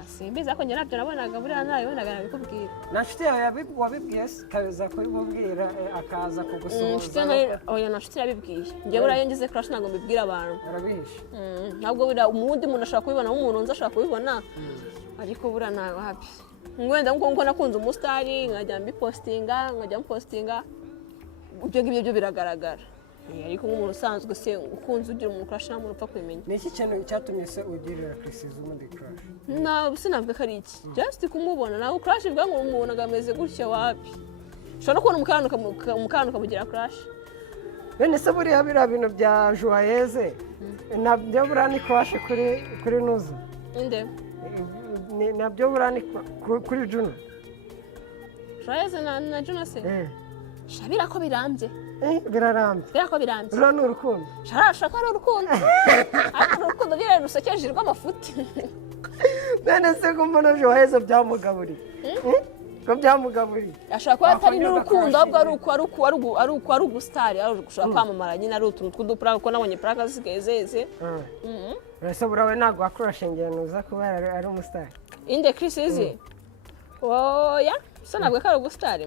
simbizi ariko njye nabyo nabonaga buriya nabibonaga nabikubwira na nshuti yawe wabibwiye se kaza kubimubwira akaza kugusuhuza oya na nshuti yabibwiye njye buriya iyo ngize crush ntabwo mbibwira abantu arabihisha ntabwo buriya umuntu ashobora kubibona nk'umuntu nzi ashobora kubibona ariko buriya ntawe habi wenda nkuko nakunze umusitari nkajya mupostinga ibyo ngibyo byo biragaragara ariko nk'umuntu usanzwe se ukunze ugira umuntu crush nta muntu upfa kubimenya ni iki kintu cyatumye se ugirira Chrisizi umundi crush sinavuga ko ari iki just kumubona nawe crush bivuga ngo umuntu agameze gutya wapi ushobora no kubona umukano ukamugira crush bene se buriya biriya bintu bya joyeze nabyo buriya ni crush kuri nuza inde nabyo buriya ni kuri Juno joyeze na Juno se shabira ko birambye birarambye ko birambye rura ni urukundo sharashaka ari urukundo ariko urukundo byere rusekeje rw'amafuti bene se ko mbona joyeze byamugaburiye ko byamugaburiye ashaka kuba atari n'urukundo ahubwo ari ugusitari ari ugushaka kwamamara nyine ari utuntu tw'udupuraka kuko nabonye puraka zisigaye zeze ese burawe ntabwo wakurashingiye nuza kuba ari umusitari inde Chrisizi oya so ntabwo kari ubusitari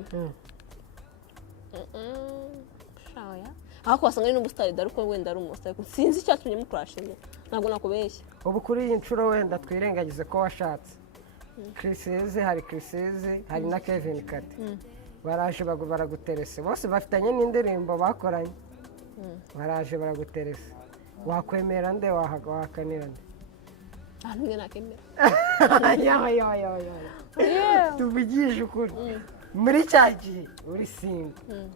shaya aho wasanga ari n'ubusitari dore ko wenda ari umusitari sinzi icyatumye mukurashije ntabwo nakubeshya ubu kuri iyi nshuro wenda twirengagize ko washatse Chriseze hari Chriseze hari na Kevin Kade baraje baraguterese bose bafitanye n'indirimbo bakoranye baraje baraguterese wakwemera nde wahakanira nde ntumwe nakemera tuvugishe ukuri muri cya gihe uri single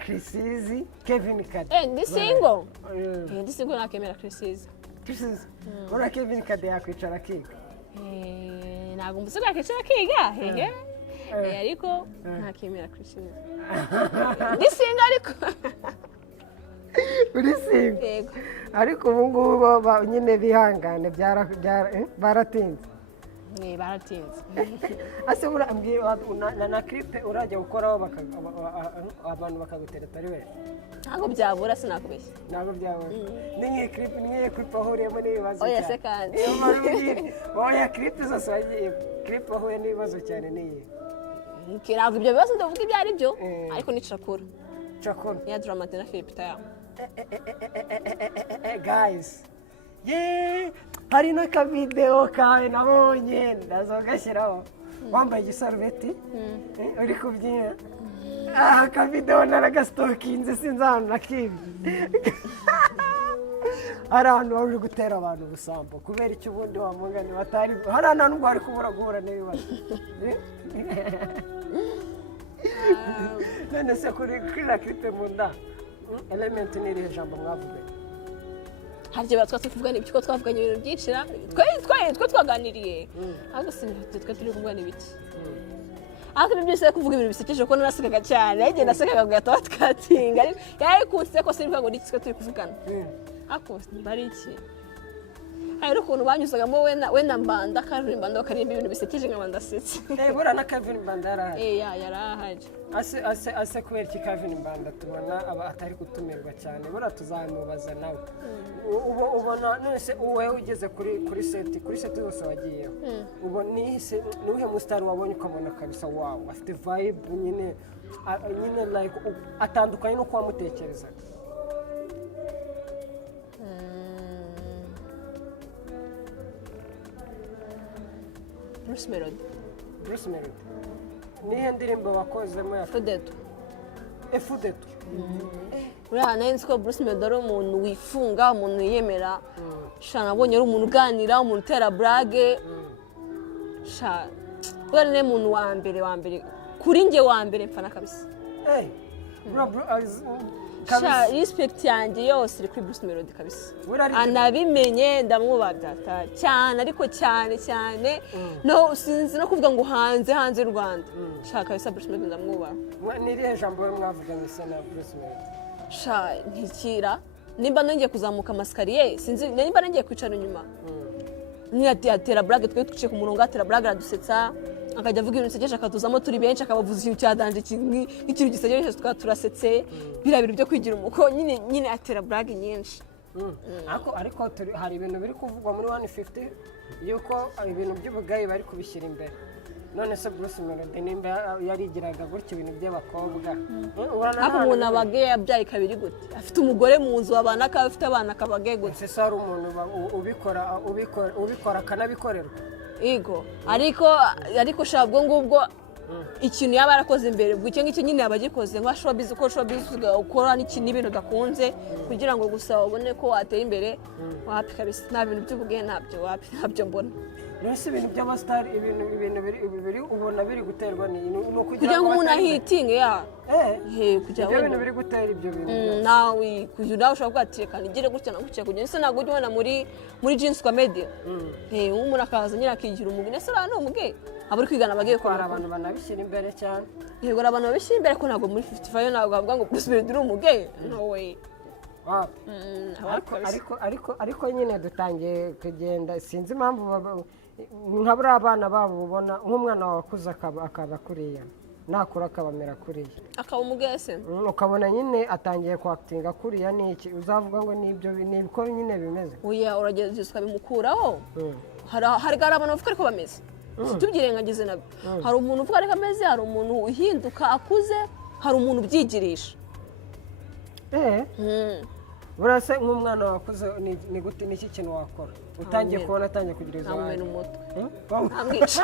Chriseze Kevin Kade ndi single ndi single nakemera Chriseze ura Kevin Kade yakwicara akiga ntabwo mvuze ko yakwicara akiga ariko ntakemera Chriseze ndi single ariko uri single ariko ubu ngubu nyine bihangane baratinze baratinze ase urambwira na clip urajya gukoraho abantu bakagutereta ari we ntabwo byabura sinakubeshya ntabwo byabura ni clip ahuriyemo n'ibibazo oya se kandi oya clip zose wagiye clip ahuye n'ibibazo cyane niyi ntabwo ibyo bibazo ndavuga ibyo ari byo ariko ni cakura ya Dramati na Philip Taya guys hari n'akavideo kawe nabonye ndazogashyiraho wambaye igisarubeti uri kubyina akavideo naragasitokinze sinzi ahantu nakibye hari ahantu wari uri gutera abantu ubusambo kubera icyo ubundi wamugani batari hari nta nubwo wari kubura guhura n'ibibazo none se kuri na clipe mu nda element ni irihe jambo mwavuga hari igihe twavugana ibiki ko twavuganye ibintu byinshi twe twaganiriye ahubwo si twe turi kuvugana ibiki ariko ibyo byose kuvuga ibintu bisekeje ko narasekaga cyane igihe nasekaga gahita batwatinga yari kunse ko simvuga ngo niki twe turi kuvugana ariko bari iki hari ukuntu banyuzagamo we na Mbanda Kevin Mbanda bakarimba ibintu bisekeje nka ndasetse bura na Kevin Mbanda yarahari yarahari ase kubera iki Kevin Mbanda tubona atari gutumirwa cyane bura tuzamubaza nawe ubona nese uwe ugeze kuri set yose wagiyeho ubo nihe mustar wabonye ukabona kabisa wow afite vibe nyine like atandukanye no kwamutekereza Bruce Melody nihe ndirimbo wakozemo ya Fudeto uriya nzi ko Bruce Melody ari umuntu wifunga umuntu yiyemera nabonye ari umuntu uganira umuntu utera burage uriya ni umuntu wa mbere kuri njye wa mbere mfana kabisa respect yanjye yose iri kuri Bruce Melody kabisa anabimenye ndamwubaha cyane ariko cyane no sinzi no kuvuga ngo hanze y'u Rwanda shaka kabisa Bruce Melody ndamwubaha ni irihe jambo mwavuganye se na Bruce Melody ntikira nimba nongeye kuzamuka amasikariye sinzi nimba nongeye kwicara inyuma atera burage twe twicaye ku murongo atera burage aradusetsa akajya avuga ibintu bisekeje akatuzamo turi benshi akabavuza ikintu cyadanje nk'ikintu gisekeje tukaba turasetse biriya bintu byo kwigira umuko nyine atera burage nyinshi ariko hari ibintu biri kuvugwa muri 150 yuko ibintu by'ubugayi bari kubishyira imbere none se Bruce Melody nimba yarigiraga gutya ibintu by'abakobwa ariko umuntu abagaye yabyaye kabiri gute afite umugore mu nzu abana akaba afite abana akabagaye gute se ari umuntu ubikora akanabikorerwa Ego ariko shabwo ngubwo ikintu yaba yarakoze imbere icyo ngicyo nyine abagikoze nka showbiz uko showbiz ukora n'ibintu udakunze kugira ngo gusa ubone ko watera imbere wapi kabisa nta bintu by'ubugaye ntabyo mbona nese ibintu by'abastar ibintu biri ubona biri guterwa no kugira ngo umuntu ahitinge kugira ngo ibintu biri gutera ibyo bintu nawe ushobora kuvuga ati reka nigire gutya na gutya kugira ese ntabwo ujya ubona muri jeans comedy umuntu akaza nyine akigira umugi ese uriya ni umuge aba uri kwigana abagiye kwara abantu banabishyira imbere cyane yego abantu babishyira imbere ko ntabwo muri 55 ntabwo bavuga ngo Bruce Melody ni umuge no way ariko nyine dutangiye kugenda sinzi impamvu nka buriya abana babo ubona nk'umwana wakuze akaba kuriya nakura akabamera kuriya akaba umugese ukabona nyine atangiye kwakitinga kuriya ni iki uzavuga ngo nibiko nyine bimeze oya urageze ukabimukuraho hari abantu bavuga ariko bameze situbyirengagize nabyo hari umuntu uvuga ariko ameze hari umuntu uhinduka akuze hari umuntu ubyigirisha burase nk'umwana wakuze ni gute n'iki kintu wakora utangiye kubona atangiye kugira izo ntamumena umutwe ntamwica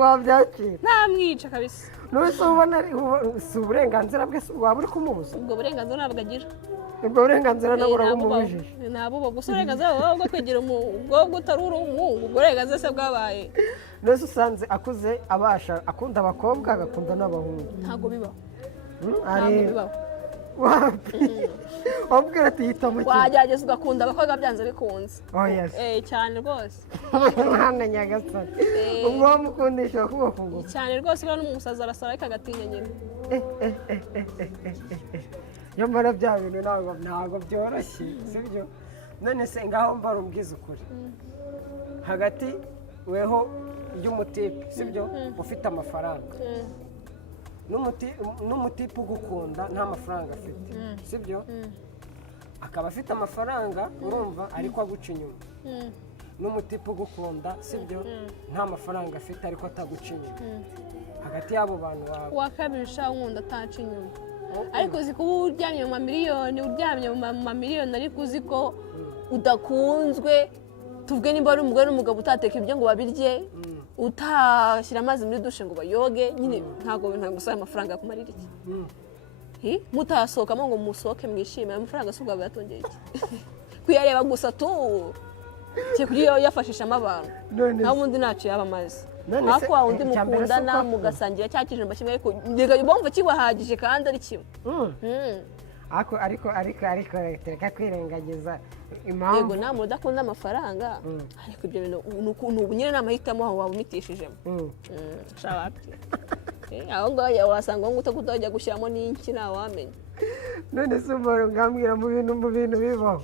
wabyakira ntamwica kabisa nubwo ubona si uburenganzira bwe waba uri kumubuza ubwo burenganzira ntabwo agira ubwo burenganzira nabwo urabumubujije ntabwo gusa uburenganzira bwo kwigira ubwo utari uri umuhungu ubwo burenganzira se bwabaye nose usanze akuze abasha akunda abakobwa agakunda n'abahungu ntabwo bibaho ntabwo bibaho wabwira ati hitamo kimwe wagerageza ugakunda abakobwa byanze bikunze cyane rwose mwana nyagasani ubwo wamukundisha ukuboko ngo cyane rwose ubona n'umusazi arasaba ariko agatinya nyine nyamara bya bintu ntabwo byoroshye sibyo none se ngaho mbara umbwiza ukuri hagati weho y'umutipe sibyo ufite amafaranga n'umutipe ugukunda nta mafaranga afite sibyo akaba afite amafaranga urumva ariko aguca inyuma n'umutipe ugukunda sibyo nta mafaranga afite ariko ataguca inyuma hagati y'abo bantu wawe wakabisha nkunda ataca inyuma ariko uzi ko uba uryamye mu mamiliyoni uryamye mu mamiliyoni ariko uzi ko udakunzwe tuvuge nimba ari umugore n'umugabo utateka ibyo ngo babirye utashyira amazi muri dushe ngo bayoge nyine ntabwo gusaba amafaranga yakumarira iki mutasohokamo ngo musohoke mwishime amafaranga si ubwo yatongera iki kuyareba gusa tu kuri yafashishamo abantu naho ubundi ntacyo yaba amaze ariko wa undi mukundana mugasangira cya kijumba kimwe ariko bumva kibahagije kandi ari kimwe ariko reka kwirengagiza impamvu yego nta muntu udakunda amafaranga ariko ibyo bintu ubu nyine ni amahitamo aho waba umitishijemo aho ngaho wasanga ngo utajya gushyiramo n'iki ntawamenya none se umuntu ngambwira mu bintu bibaho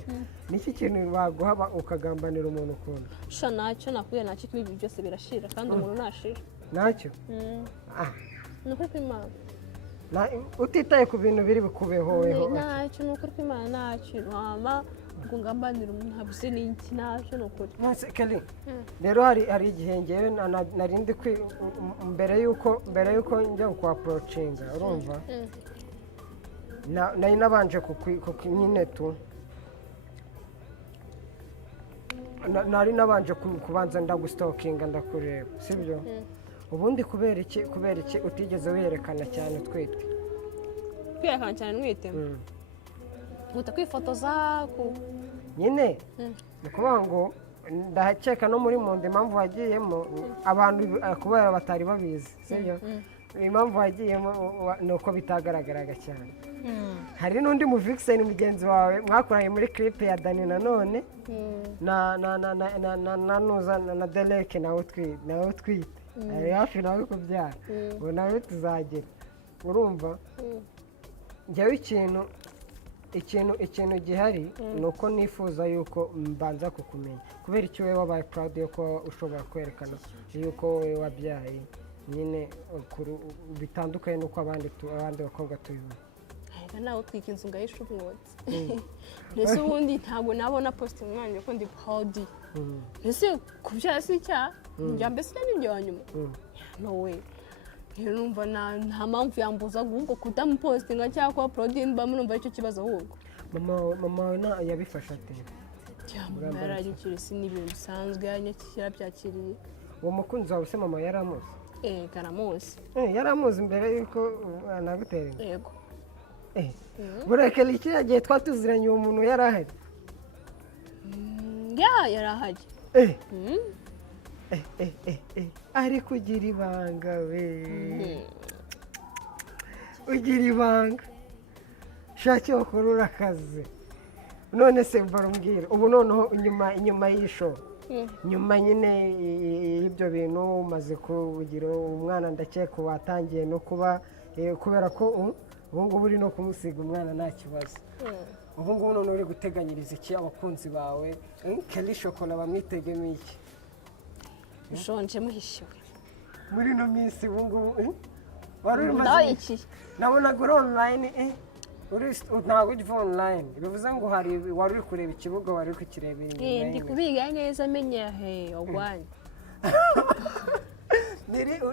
niki kintu waguha ukagambanira umuntu ukunda sha nacyo nakubwiye nacyo ko ibi byose birashira kandi umuntu ntashira nacyo ni ukuri kw'Imana utitaye ku bintu biri bikubeho weho ntacyo ni ukuri kw'Imana ntacyo ntama ngo ngambanire umuntu ntabuse n'iki ntacyo ni ukuri Kelly rero hari igihe ngewe narindi mbere y'uko njya ku approachinga urumva nari nabanje nyine tu nari nabanje kubanza ndagustokinga ndakureba sibyo ubundi kubera iki utigeze werekana cyane twitwe kwerekana cyane mwite guta kwifotoza nyine ni ukuvuga ngo ndahakeka no muri mundi impamvu wagiyemo abantu kubera batari babizi sibyo impamvu wagiyemo ni uko bitagaragaraga cyane hari n'undi muvikiseni mugenzi wawe mwakoranye muri clip ya Dani nanone na Derek nawe utwite ari hafi nawe kubyara ubu nawe tuzagera urumva njyewe ikintu gihari ni uko nifuza yuko mbanza kukumenya kubera icyo wowe wabaye proud yuko ushobora kwerekana yuko wowe wabyaye nyine bitandukanye n'uko abandi bakobwa tubibona nawe utwika inzu ngahisha umwotsi mbese ubundi ntabwo nabona post umwanya ko ndi proud mbese kubyara si icyaha njya mbese n'ibyo wanyuma no way numva nta mpamvu yambuza ahubwo kutamupostinga cyangwa kuba proud mba numva icyo kibazo ahubwo mama wawe yabifasha ate mama yaragikira si n'ibintu bisanzwe yarabyakiriye uwo mukunzi wawe se mama yaramuzi karamuzi yaramuzi mbere yuko anagutera yego burekera iki yagiye twatuziranye uwo muntu yarahari yarahari ari kugira ibanga we ugira ibanga shake wakurura akazi none se mbarumbwira ubu noneho inyuma y'isho nyuma nyine y'ibyo bintu umaze kugira umwana ndakeka watangiye no kuba kubera ko ubu ngubu uri no kumusiga umwana nta kibazo ubu ngubu none uri guteganyiriza iki abakunzi bawe Kelly shokora bamwitegemo iki ushonje muhishiwe muri no minsi ubu ngubu wari uri maze nabonaga uri online ntabwo ujya online bivuze ngo wari uri kureba ikibuga wari uri kukireba ndi kubiga neza amenya urwanya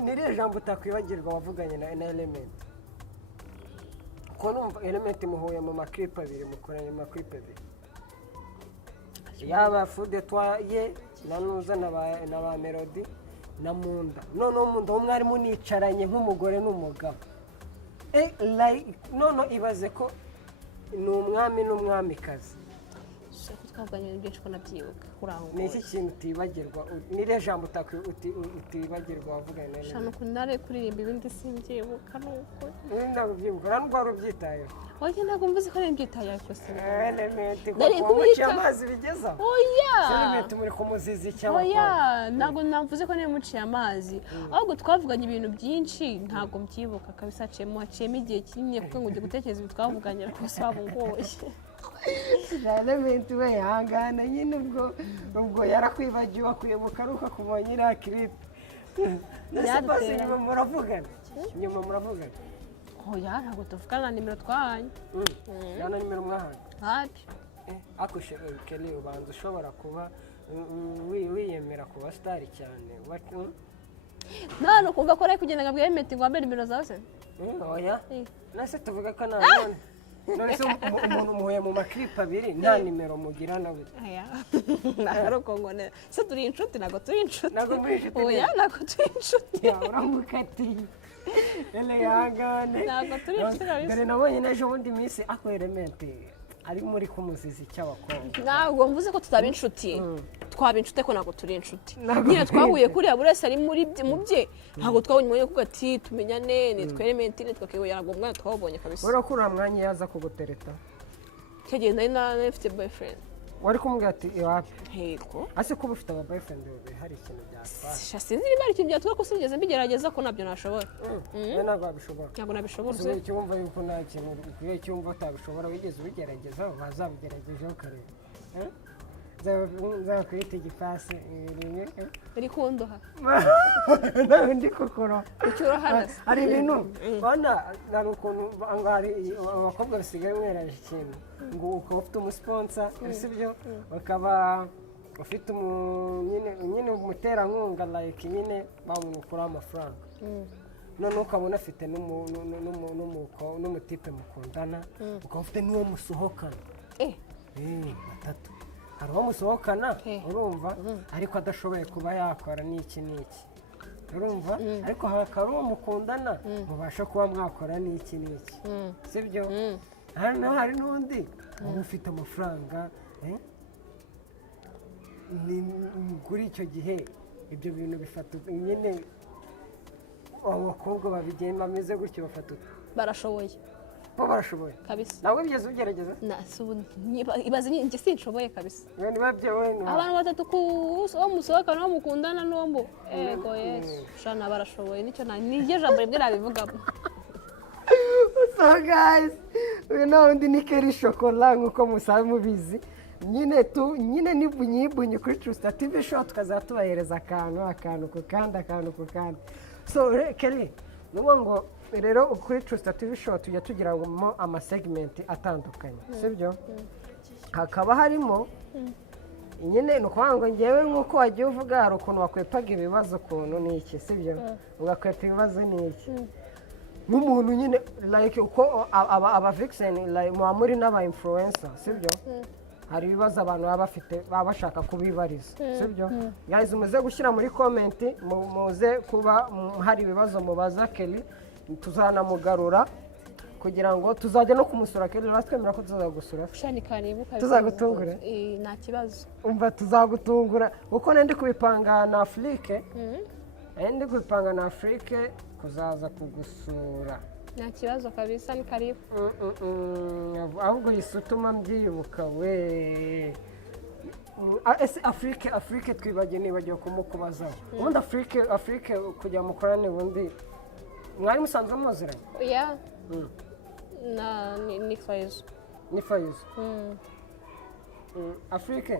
niri jambo utakwibagirwa wavuganye na element ko numva element muhuye mu maklip abiri mukoranye mu maklip abiri yaba food etwaye nanuza na ba melody na munda none munda umwari municaranye nk'umugore n'umugabo like none ibaze ko ni umwami n'umwamikazi twavuganye byinshi ko nabyibuka kurango ni iki kintu utibagirwa nire jambo utibagirwa wavuganye na shano kunare kuririmba ibindi simbyibuka nuko ntabwo byibuka ntabwo wari ubyitayeho oya ntabwo mvuze ko ari mbyitayeho cyose element ko muciye amazi bigeza oya element muri kumuzizi cyangwa oya ntabwo navuze ko muciye amazi ahubwo twavuganye ibintu byinshi ntabwo mbyibuka kabisa haciyemo igihe kinini kuko ngo ujye gutekereza ibyo twavuganye ariko sabungoye element we yangana nyine ubwo yarakwibagiwe akwibuka ruko kubonye ira clip nase nyuma muravugana oya ntabwo tuvugana nimero twahanye yana nimero mwahanye hapi akushe Kelly ubanza ushobora kuba wiyemera kuba star cyane none kuvuga ko ari kugenda ngabwiye element ngo ambe nimero zawe se oya nase tuvuga ko none se umuntu muhuye mu maklip abiri nta nimero mugira nawe aya nagaruko ngo se turi inshuti nago turi inshuti nago muri inshuti oya nago turi inshuti uramukatiye ele yangane nago turi inshuti kabisa dore nabonye n'ejo bundi minsi ako element ari muri kumuzizi cy'abakobwa ntabwo mvuze ko tutaba inshuti twaba inshuti ko ntabwo turi inshuti nyine twahuye kuriya buri wese ari muri mu bye ntabwo twabonye umwanya kuko ati tumenyane nitwe element nitwakiwe ntabwo umwanya twabonye kabisa urakura mwanya yaza kugutereta kigenda nari nafite boyfriend wari kumubwira ati iwapi heko ase kuba ufite aba boyfriend hari ikintu byatwara sinzi niba ari ikintu byatwara ko sinigeze mbigerageza ko nabyo nashobora ntabwo wabishobora ntabwo nabishobora uzi icyo wumva yuko nta kintu ukwiye cyumva utabishobora wigeze ubigerageza bazabigeragejeho ukareba nzakwita igipasi iri kundoha nawe ndi kukora icyorohana hari ibintu bana hari ukuntu abakobwa basigaye mweraje ikintu ngo ukaba ufite umusponsa sibyo bakaba ufite nyine umuterankunga like nyine bamukuraho amafaranga none ukabona afite n'umutipe mukundana ukaba ufite n'uwo musohokana batatu hari uwo musohokana urumva ariko adashoboye kuba yakora n'iki urumva ariko hakaba uwo mukundana mubasha kuba mwakora n'iki sibyo hano hari n'undi uba ufite amafaranga kuri icyo gihe ibyo bintu bifata nyine abakobwa babigenda bameze gutyo bafata barashoboye bo barashoboye kabisa nawe bigeze ugerageza ibaze njye sinshoboye kabisa abantu batatu uwo musohokana n'uwo mukundana n'uwo mbu ego yesu shana barashoboye nicyo niryo jambo rimwe nabivugamo so guys uyu nawe undi ni Kelly Chocolat nk'uko musabe mubizi nyine nibunyi kuri True TV show tukazatubahereza akantu ku kandi so Kelly nubo ngo rero kuri True TV show tujya tugiramo amasegment atandukanye sibyo hakaba harimo nyine no kwanga ngewe nkuko wagiye uvuga hari ukuntu wakwepaga ibibazo ukuntu n'iki sibyo ugakwepa ibibazo n'iki n'umuntu nyine like uko aba vixen like muri n'aba influencer sibyo hari ibibazo abantu baba bashaka kubibariza sibyo guys muze gushyira muri comment muze kuba hari ibibazo mubaza Kelly tuzanamugarura kugira ngo tuzajya no kumusura Kelly twemera ko tuzagusura shani kanibuka tuzagutungura nta kibazo umva tuzagutungura uko nende kubipanga na Afrique kuzaza kugusura nta kibazo kabisa ni karibu ahubwo yisutuma mbyibuka we ese Afrique twibagiye nibagiwe kumukubazaho ubundi Afrique kujya mukorane ubundi mwari musanzwe muziranye oya ni Faizo Afrique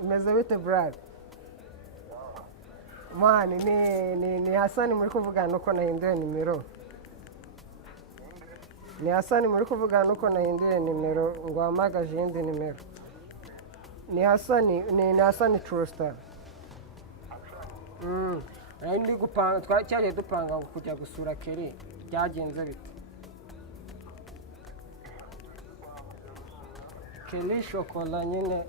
umeze bite brad mani ni Hasani muri kuvugana uko nahinduye nimero ngo wahamagaje iyindi nimero ni Hasani Trusta. Ari ndi gupanga twacyaje dupanga kujya gusura Kelly byagenze bite? Kelly chocolat nyine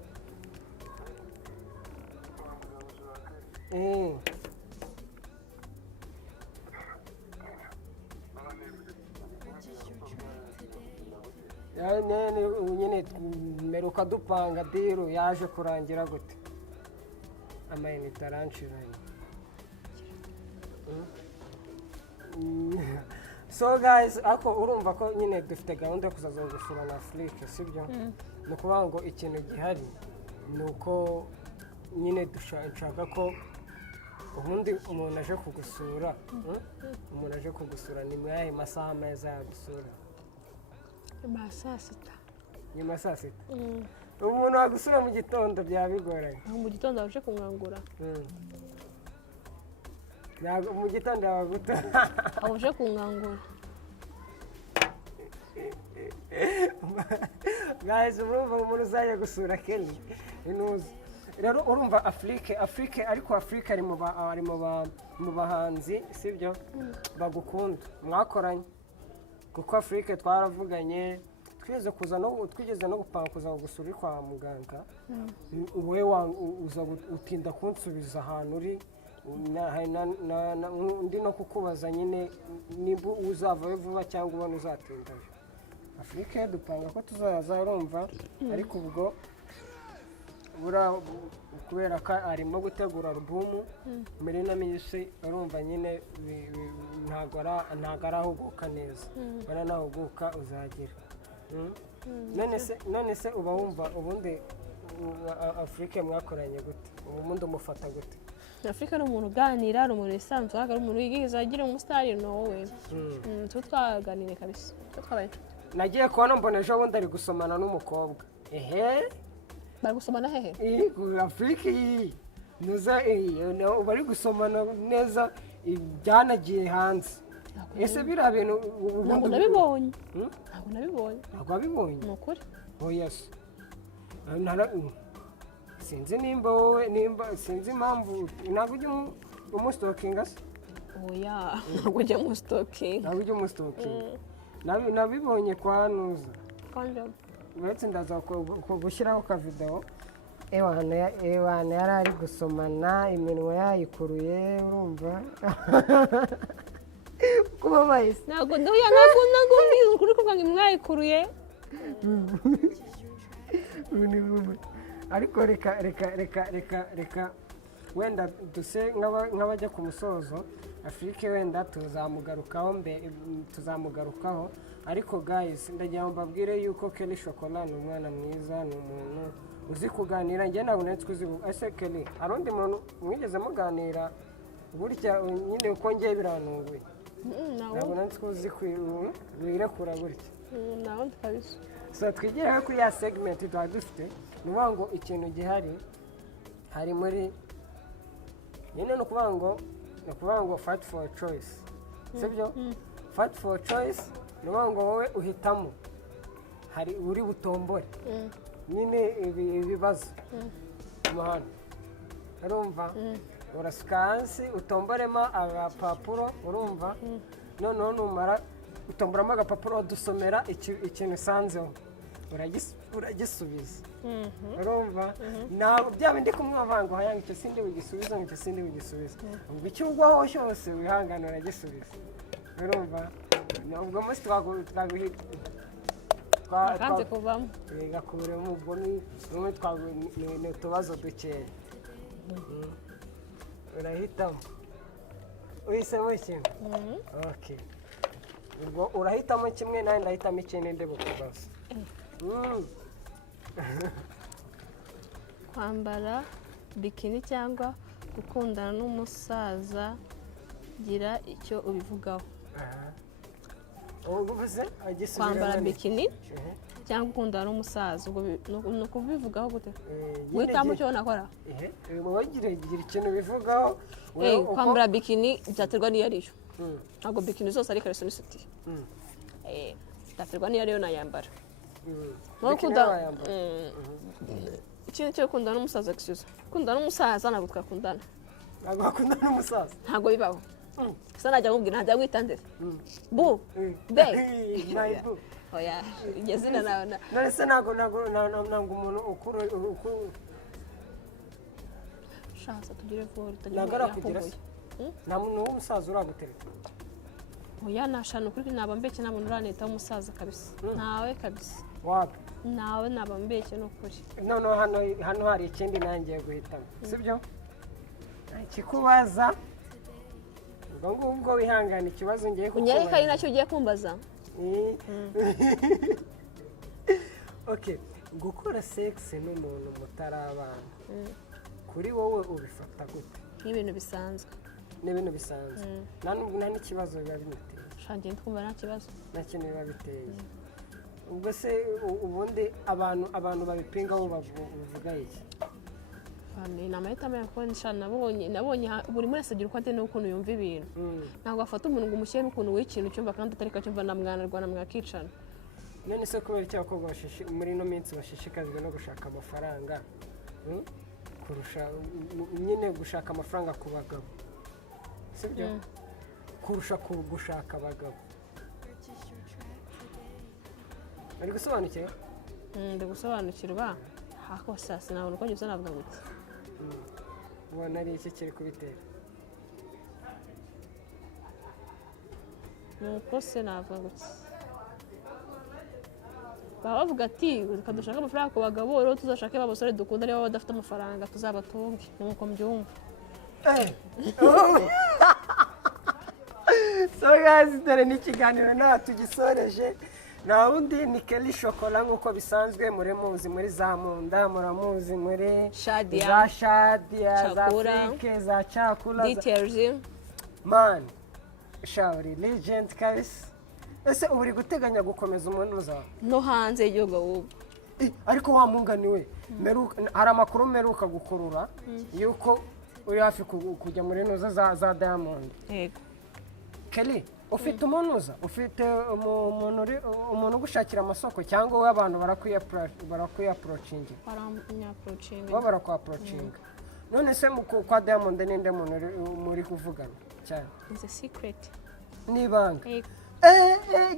nyine meruka dupanga diru yaje kurangira gute? Amennye taranshiranye. So guys, ako urumva ko nyine dufite gahunda yo kuzaza gusura na Afrique, sibyo? No kuvuga ngo ikintu gihari nuko nyine dushaka ko ubundi umuntu aje kugusura ni mwaye masaha meza yagusura. Saa sita. Nyuma saa sita. Umuntu wagusura mu gitondo byabigoranye. Mu gitondo aje kumwangura. Mu gitondo yabaguta. Aje kumwangura. Guys, urumva umuntu uzaye gusura Kelly inuzi. Rero urumva Afrique ariko Afrique ari mu bahanzi sibyo bagukunda mwakoranye kuko Afrique twaravuganye twigeze no gupanga kuza gusura kwa muganga wewe uza utinda kunsubiza ahantu uri ndi no kukubaza nyine niba uzava vuba cyangwa ubona uzatinda. Afrique dupanga ko tuzaza urumva ariko ubwo kubera ko arimo gutegura album muri na misi urumva nyine ntago arahuguka neza baranahuguka uzagira. None se uba wumva ubundi Afrique mwakoranye gute? Ubundi umufata gute? Afrique ari umuntu uganira, ari umuntu wisanzwe, ari umuntu wigize agira umusitari no wowe. Twaganire kabisa. Twabaye. Nagiye kubona mbona ejo bundi ari gusomana n'umukobwa. Bari gusomana hehe? Afrique nuza bari gusomana neza byanagiye hanze. Ese bira bintu ntabwo nabibonye. Ntabwo wabibonye? Ni ukuri. Yes. Sinzi sinzi impamvu ntabwo ujya umustokinga se? Oya, ntabwo ujya umustokinga. Ntabwo ujya umustokinga. Nabibonye kwa Nuza. Kanjye. Uretse ndaza gushyiraho ka video. Ewana yari ari gusomana iminwa yayikuruye urumva. Kuba bahise. Ntabwo mbizi kuri kuvuga ngo iminwa yayikuruye. Ariko reka wenda duse nk'abajya ku musozo Afrique wenda tuzamugarukaho ariko guys ndagira ngo mbabwire yuko Kelly Chocolat ni umwana mwiza, ni umuntu uzi kuganira. Njye ntabwo nari tuzi ese Kelly hari undi muntu mwigeze muganira burya nyine uko ngiye biranunguye? Ntabwo nari tuzi wirekura gutya. Naho kabisa. So twigiraho kuri ya segment tuba dufite nuvuga ngo ikintu gihari hari muri nyine no kuvuga ngo fight for choice, sibyo? Fight for choice nuvuga ngo wowe uhitamo hari uri butombore nyine ibibazo umuhanda urumva urasuka hasi utomboremo agapapuro urumva noneho numara utomboramo agapapuro dusomera ikintu usanzeho uragisubiza urumva nawe byaba ndi kumwavanga hayanga icyo sindi wigisubiza icyo sindi wigisubiza ubwo icyo ugwaho cyose wihangana uragisubiza urumva ubwo munsi twaguhita Hanze kuvamo. Gakuremo ubwo ni utubazo dukeya. Urahitamo. Uhisemo ikintu? Okay. Ubwo urahitamo kimwe nawe ndahitamo ikindi bukubaza. Kwambara bikini cyangwa gukundana n'umusaza gira icyo ubivugaho. Kwambara bikini cyangwa gukundana n'umusaza ni ukubivugaho gute? Witamo icyo nakora? Wagira ikintu bivugaho. Kwambara bikini byaterwa n'iyo ariyo. Ntabwo bikini zose ari kariso n'isutiye. Byaterwa n'iyo ariyo nayambara. ikintu cyo gukundana n'umusaza gusubiza gukundana n'umusaza ntabwo twakundana ntabwo wakundana n'umusaza ntabwo bibaho gusa najya nkubwira ntajya witandira bu be oya iryo zina none se ntabwo umuntu ukuru shaza tugire vuba ntabwo arakugira se nta muntu w'umusaza uragutereta oya nashana ukuri naba mbeke nta muntu uraneta w'umusaza kabisa ntawe kabisa wapi nawe naba mbeke n'ukuri noneho hano hari ikindi nangiye guhitamo sibyo kikubaza ubwo ngubwo wihangana ikibazo ngiye kukubaza unyereka ari nacyo ugiye kumbaza okay gukora sex n'umuntu mutarabana kuri wowe ubifata gute nk'ibintu bisanzwe n'ibintu bisanzwe nta n'ikibazo biba bimuteye shangiye twumva nta kibazo nta kintu biba biteye ubwo se ubundi abantu babipinga bo bavuga iki ni amahitamo ya kuba nabonye buri wese agira uko ateye n'ukuntu yumva ibintu ntabwo afata umuntu ngo umushyire n'ukuntu w'ikintu cyumva kandi atari kacyumva namwanarwana mwakicana none se kubera icyo abakobwa muri ino minsi bashishikajwe no gushaka amafaranga kurusha nyine gushaka amafaranga ku bagabo sibyo kurusha gushaka abagabo ari gusobanukirwa ndi gusobanukirwa hako sasa nabona uko nyuze navuga gute ubona ari iki kiri kubitera nuko se navuga gute baba bavuga ati reka dushake amafaranga ku bagabo rero tuzashake abasore dukunda niba badafite amafaranga tuzabatunge nuko mbyumva so guys dore n'ikiganiro nawe tugisoreje na wundi ni Kelly Chocolat nk'uko bisanzwe muremuzi muri za Munda muramuzi muri za Shadia za Afrique za Chakula details man shawari legend guys ese uri guteganya gukomeza umuntu uza no hanze y'igihugu ahubwo ariko wa mungani we hari amakuru meruka gukurura yuko uri hafi kujya muri nuza za Diamond yego Kelly ufite umunuza ufite umuntu ugushakira amasoko cyangwa we abantu barakwiyaprocinga barakwaprocinga none se kwa Diamond ninde muntu muri kuvugana cyane is a secret nibanga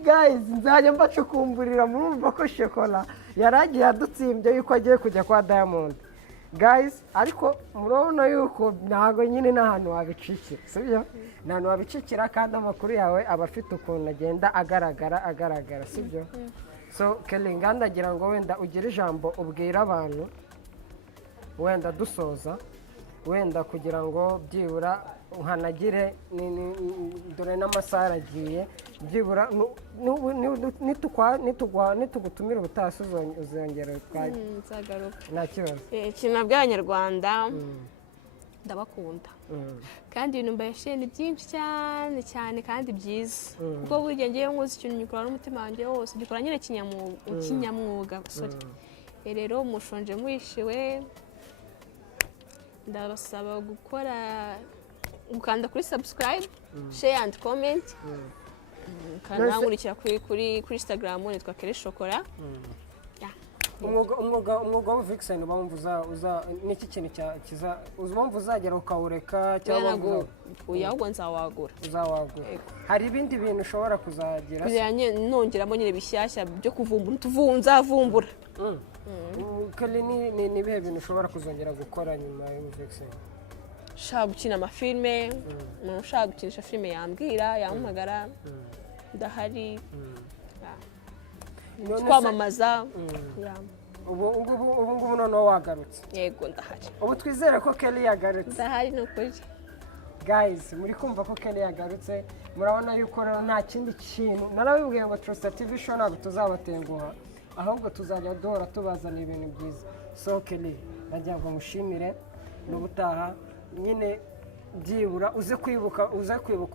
guys nzajya mbacukumburira murumva ko Chocolat yaragiye adutsimbye yuko agiye kujya kwa Diamond guys ariko murabona yuko ntago nyine n'ahantu wabicikira sibyo n'ahantu wabicikira kandi amakuru yawe aba afite ukuntu agenda agaragara sibyo so Kelly ngandagira ngo wenda ugire ijambo ubwira abantu wenda dusoza wenda kugira ngo byibura nkanagire dore n'amasaha aragiye byibura nitugutumira ubutasi uzongera nzagaruka nta kibazo ikintu nabwira abanyarwanda ndabakunda kandi ibintu mbashije ni byinshi cyane kandi byiza kuko burya ngewe nkoze ikintu nyikora n'umutima wanjye wose gikora nyine kinyamwuga rero mushonje mwishiwe ndabasaba gukanda kuri subscribe share and comment kanankurikira kuri Instagram nitwa Kelly Chocolat umwuga wa Vixen ubamvuza niki kintu kiza uzumva uzagera ukawureka cyangwa ahubwo nzawagura hari ibindi bintu ushobora kuzagira nongeramo nyine bishyashya byo kuvumbura nzavumbura Kelly ni ibihe bintu ushobora kuzongera gukora nyuma ya Vixen ushaka gukina amafilme umuntu ushaka gukinisha filime yambwira yampamagara ndahari twamamaza ubu ngubu noneho wagarutse yego ndahari ubu twizere ko Kelly yagarutse ndahari ni ukuri guys muri kumva ko Kelly yagarutse murabona yuko rero nta kindi kintu narabibwiye ngo Trust TV show ntabwo tuzabatenguha ahubwo tuzajya duhora tubazana ibintu byiza so Kelly ndagira ngo mushimire n'ubutaha nyine byibura uze kwibuka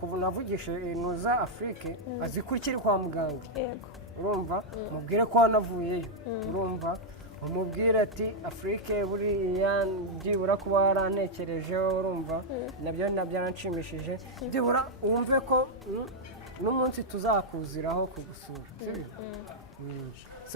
ubu navugisha nuza Afrique azikurikira kwa muganga yego urumva mubwire ko wanavuyeyo urumva umubwire ati Afrique buriya byibura kuba warantekerejeho urumva nabyo byaranshimishije byibura wumve ko n'umunsi tuzakuziraho kugusura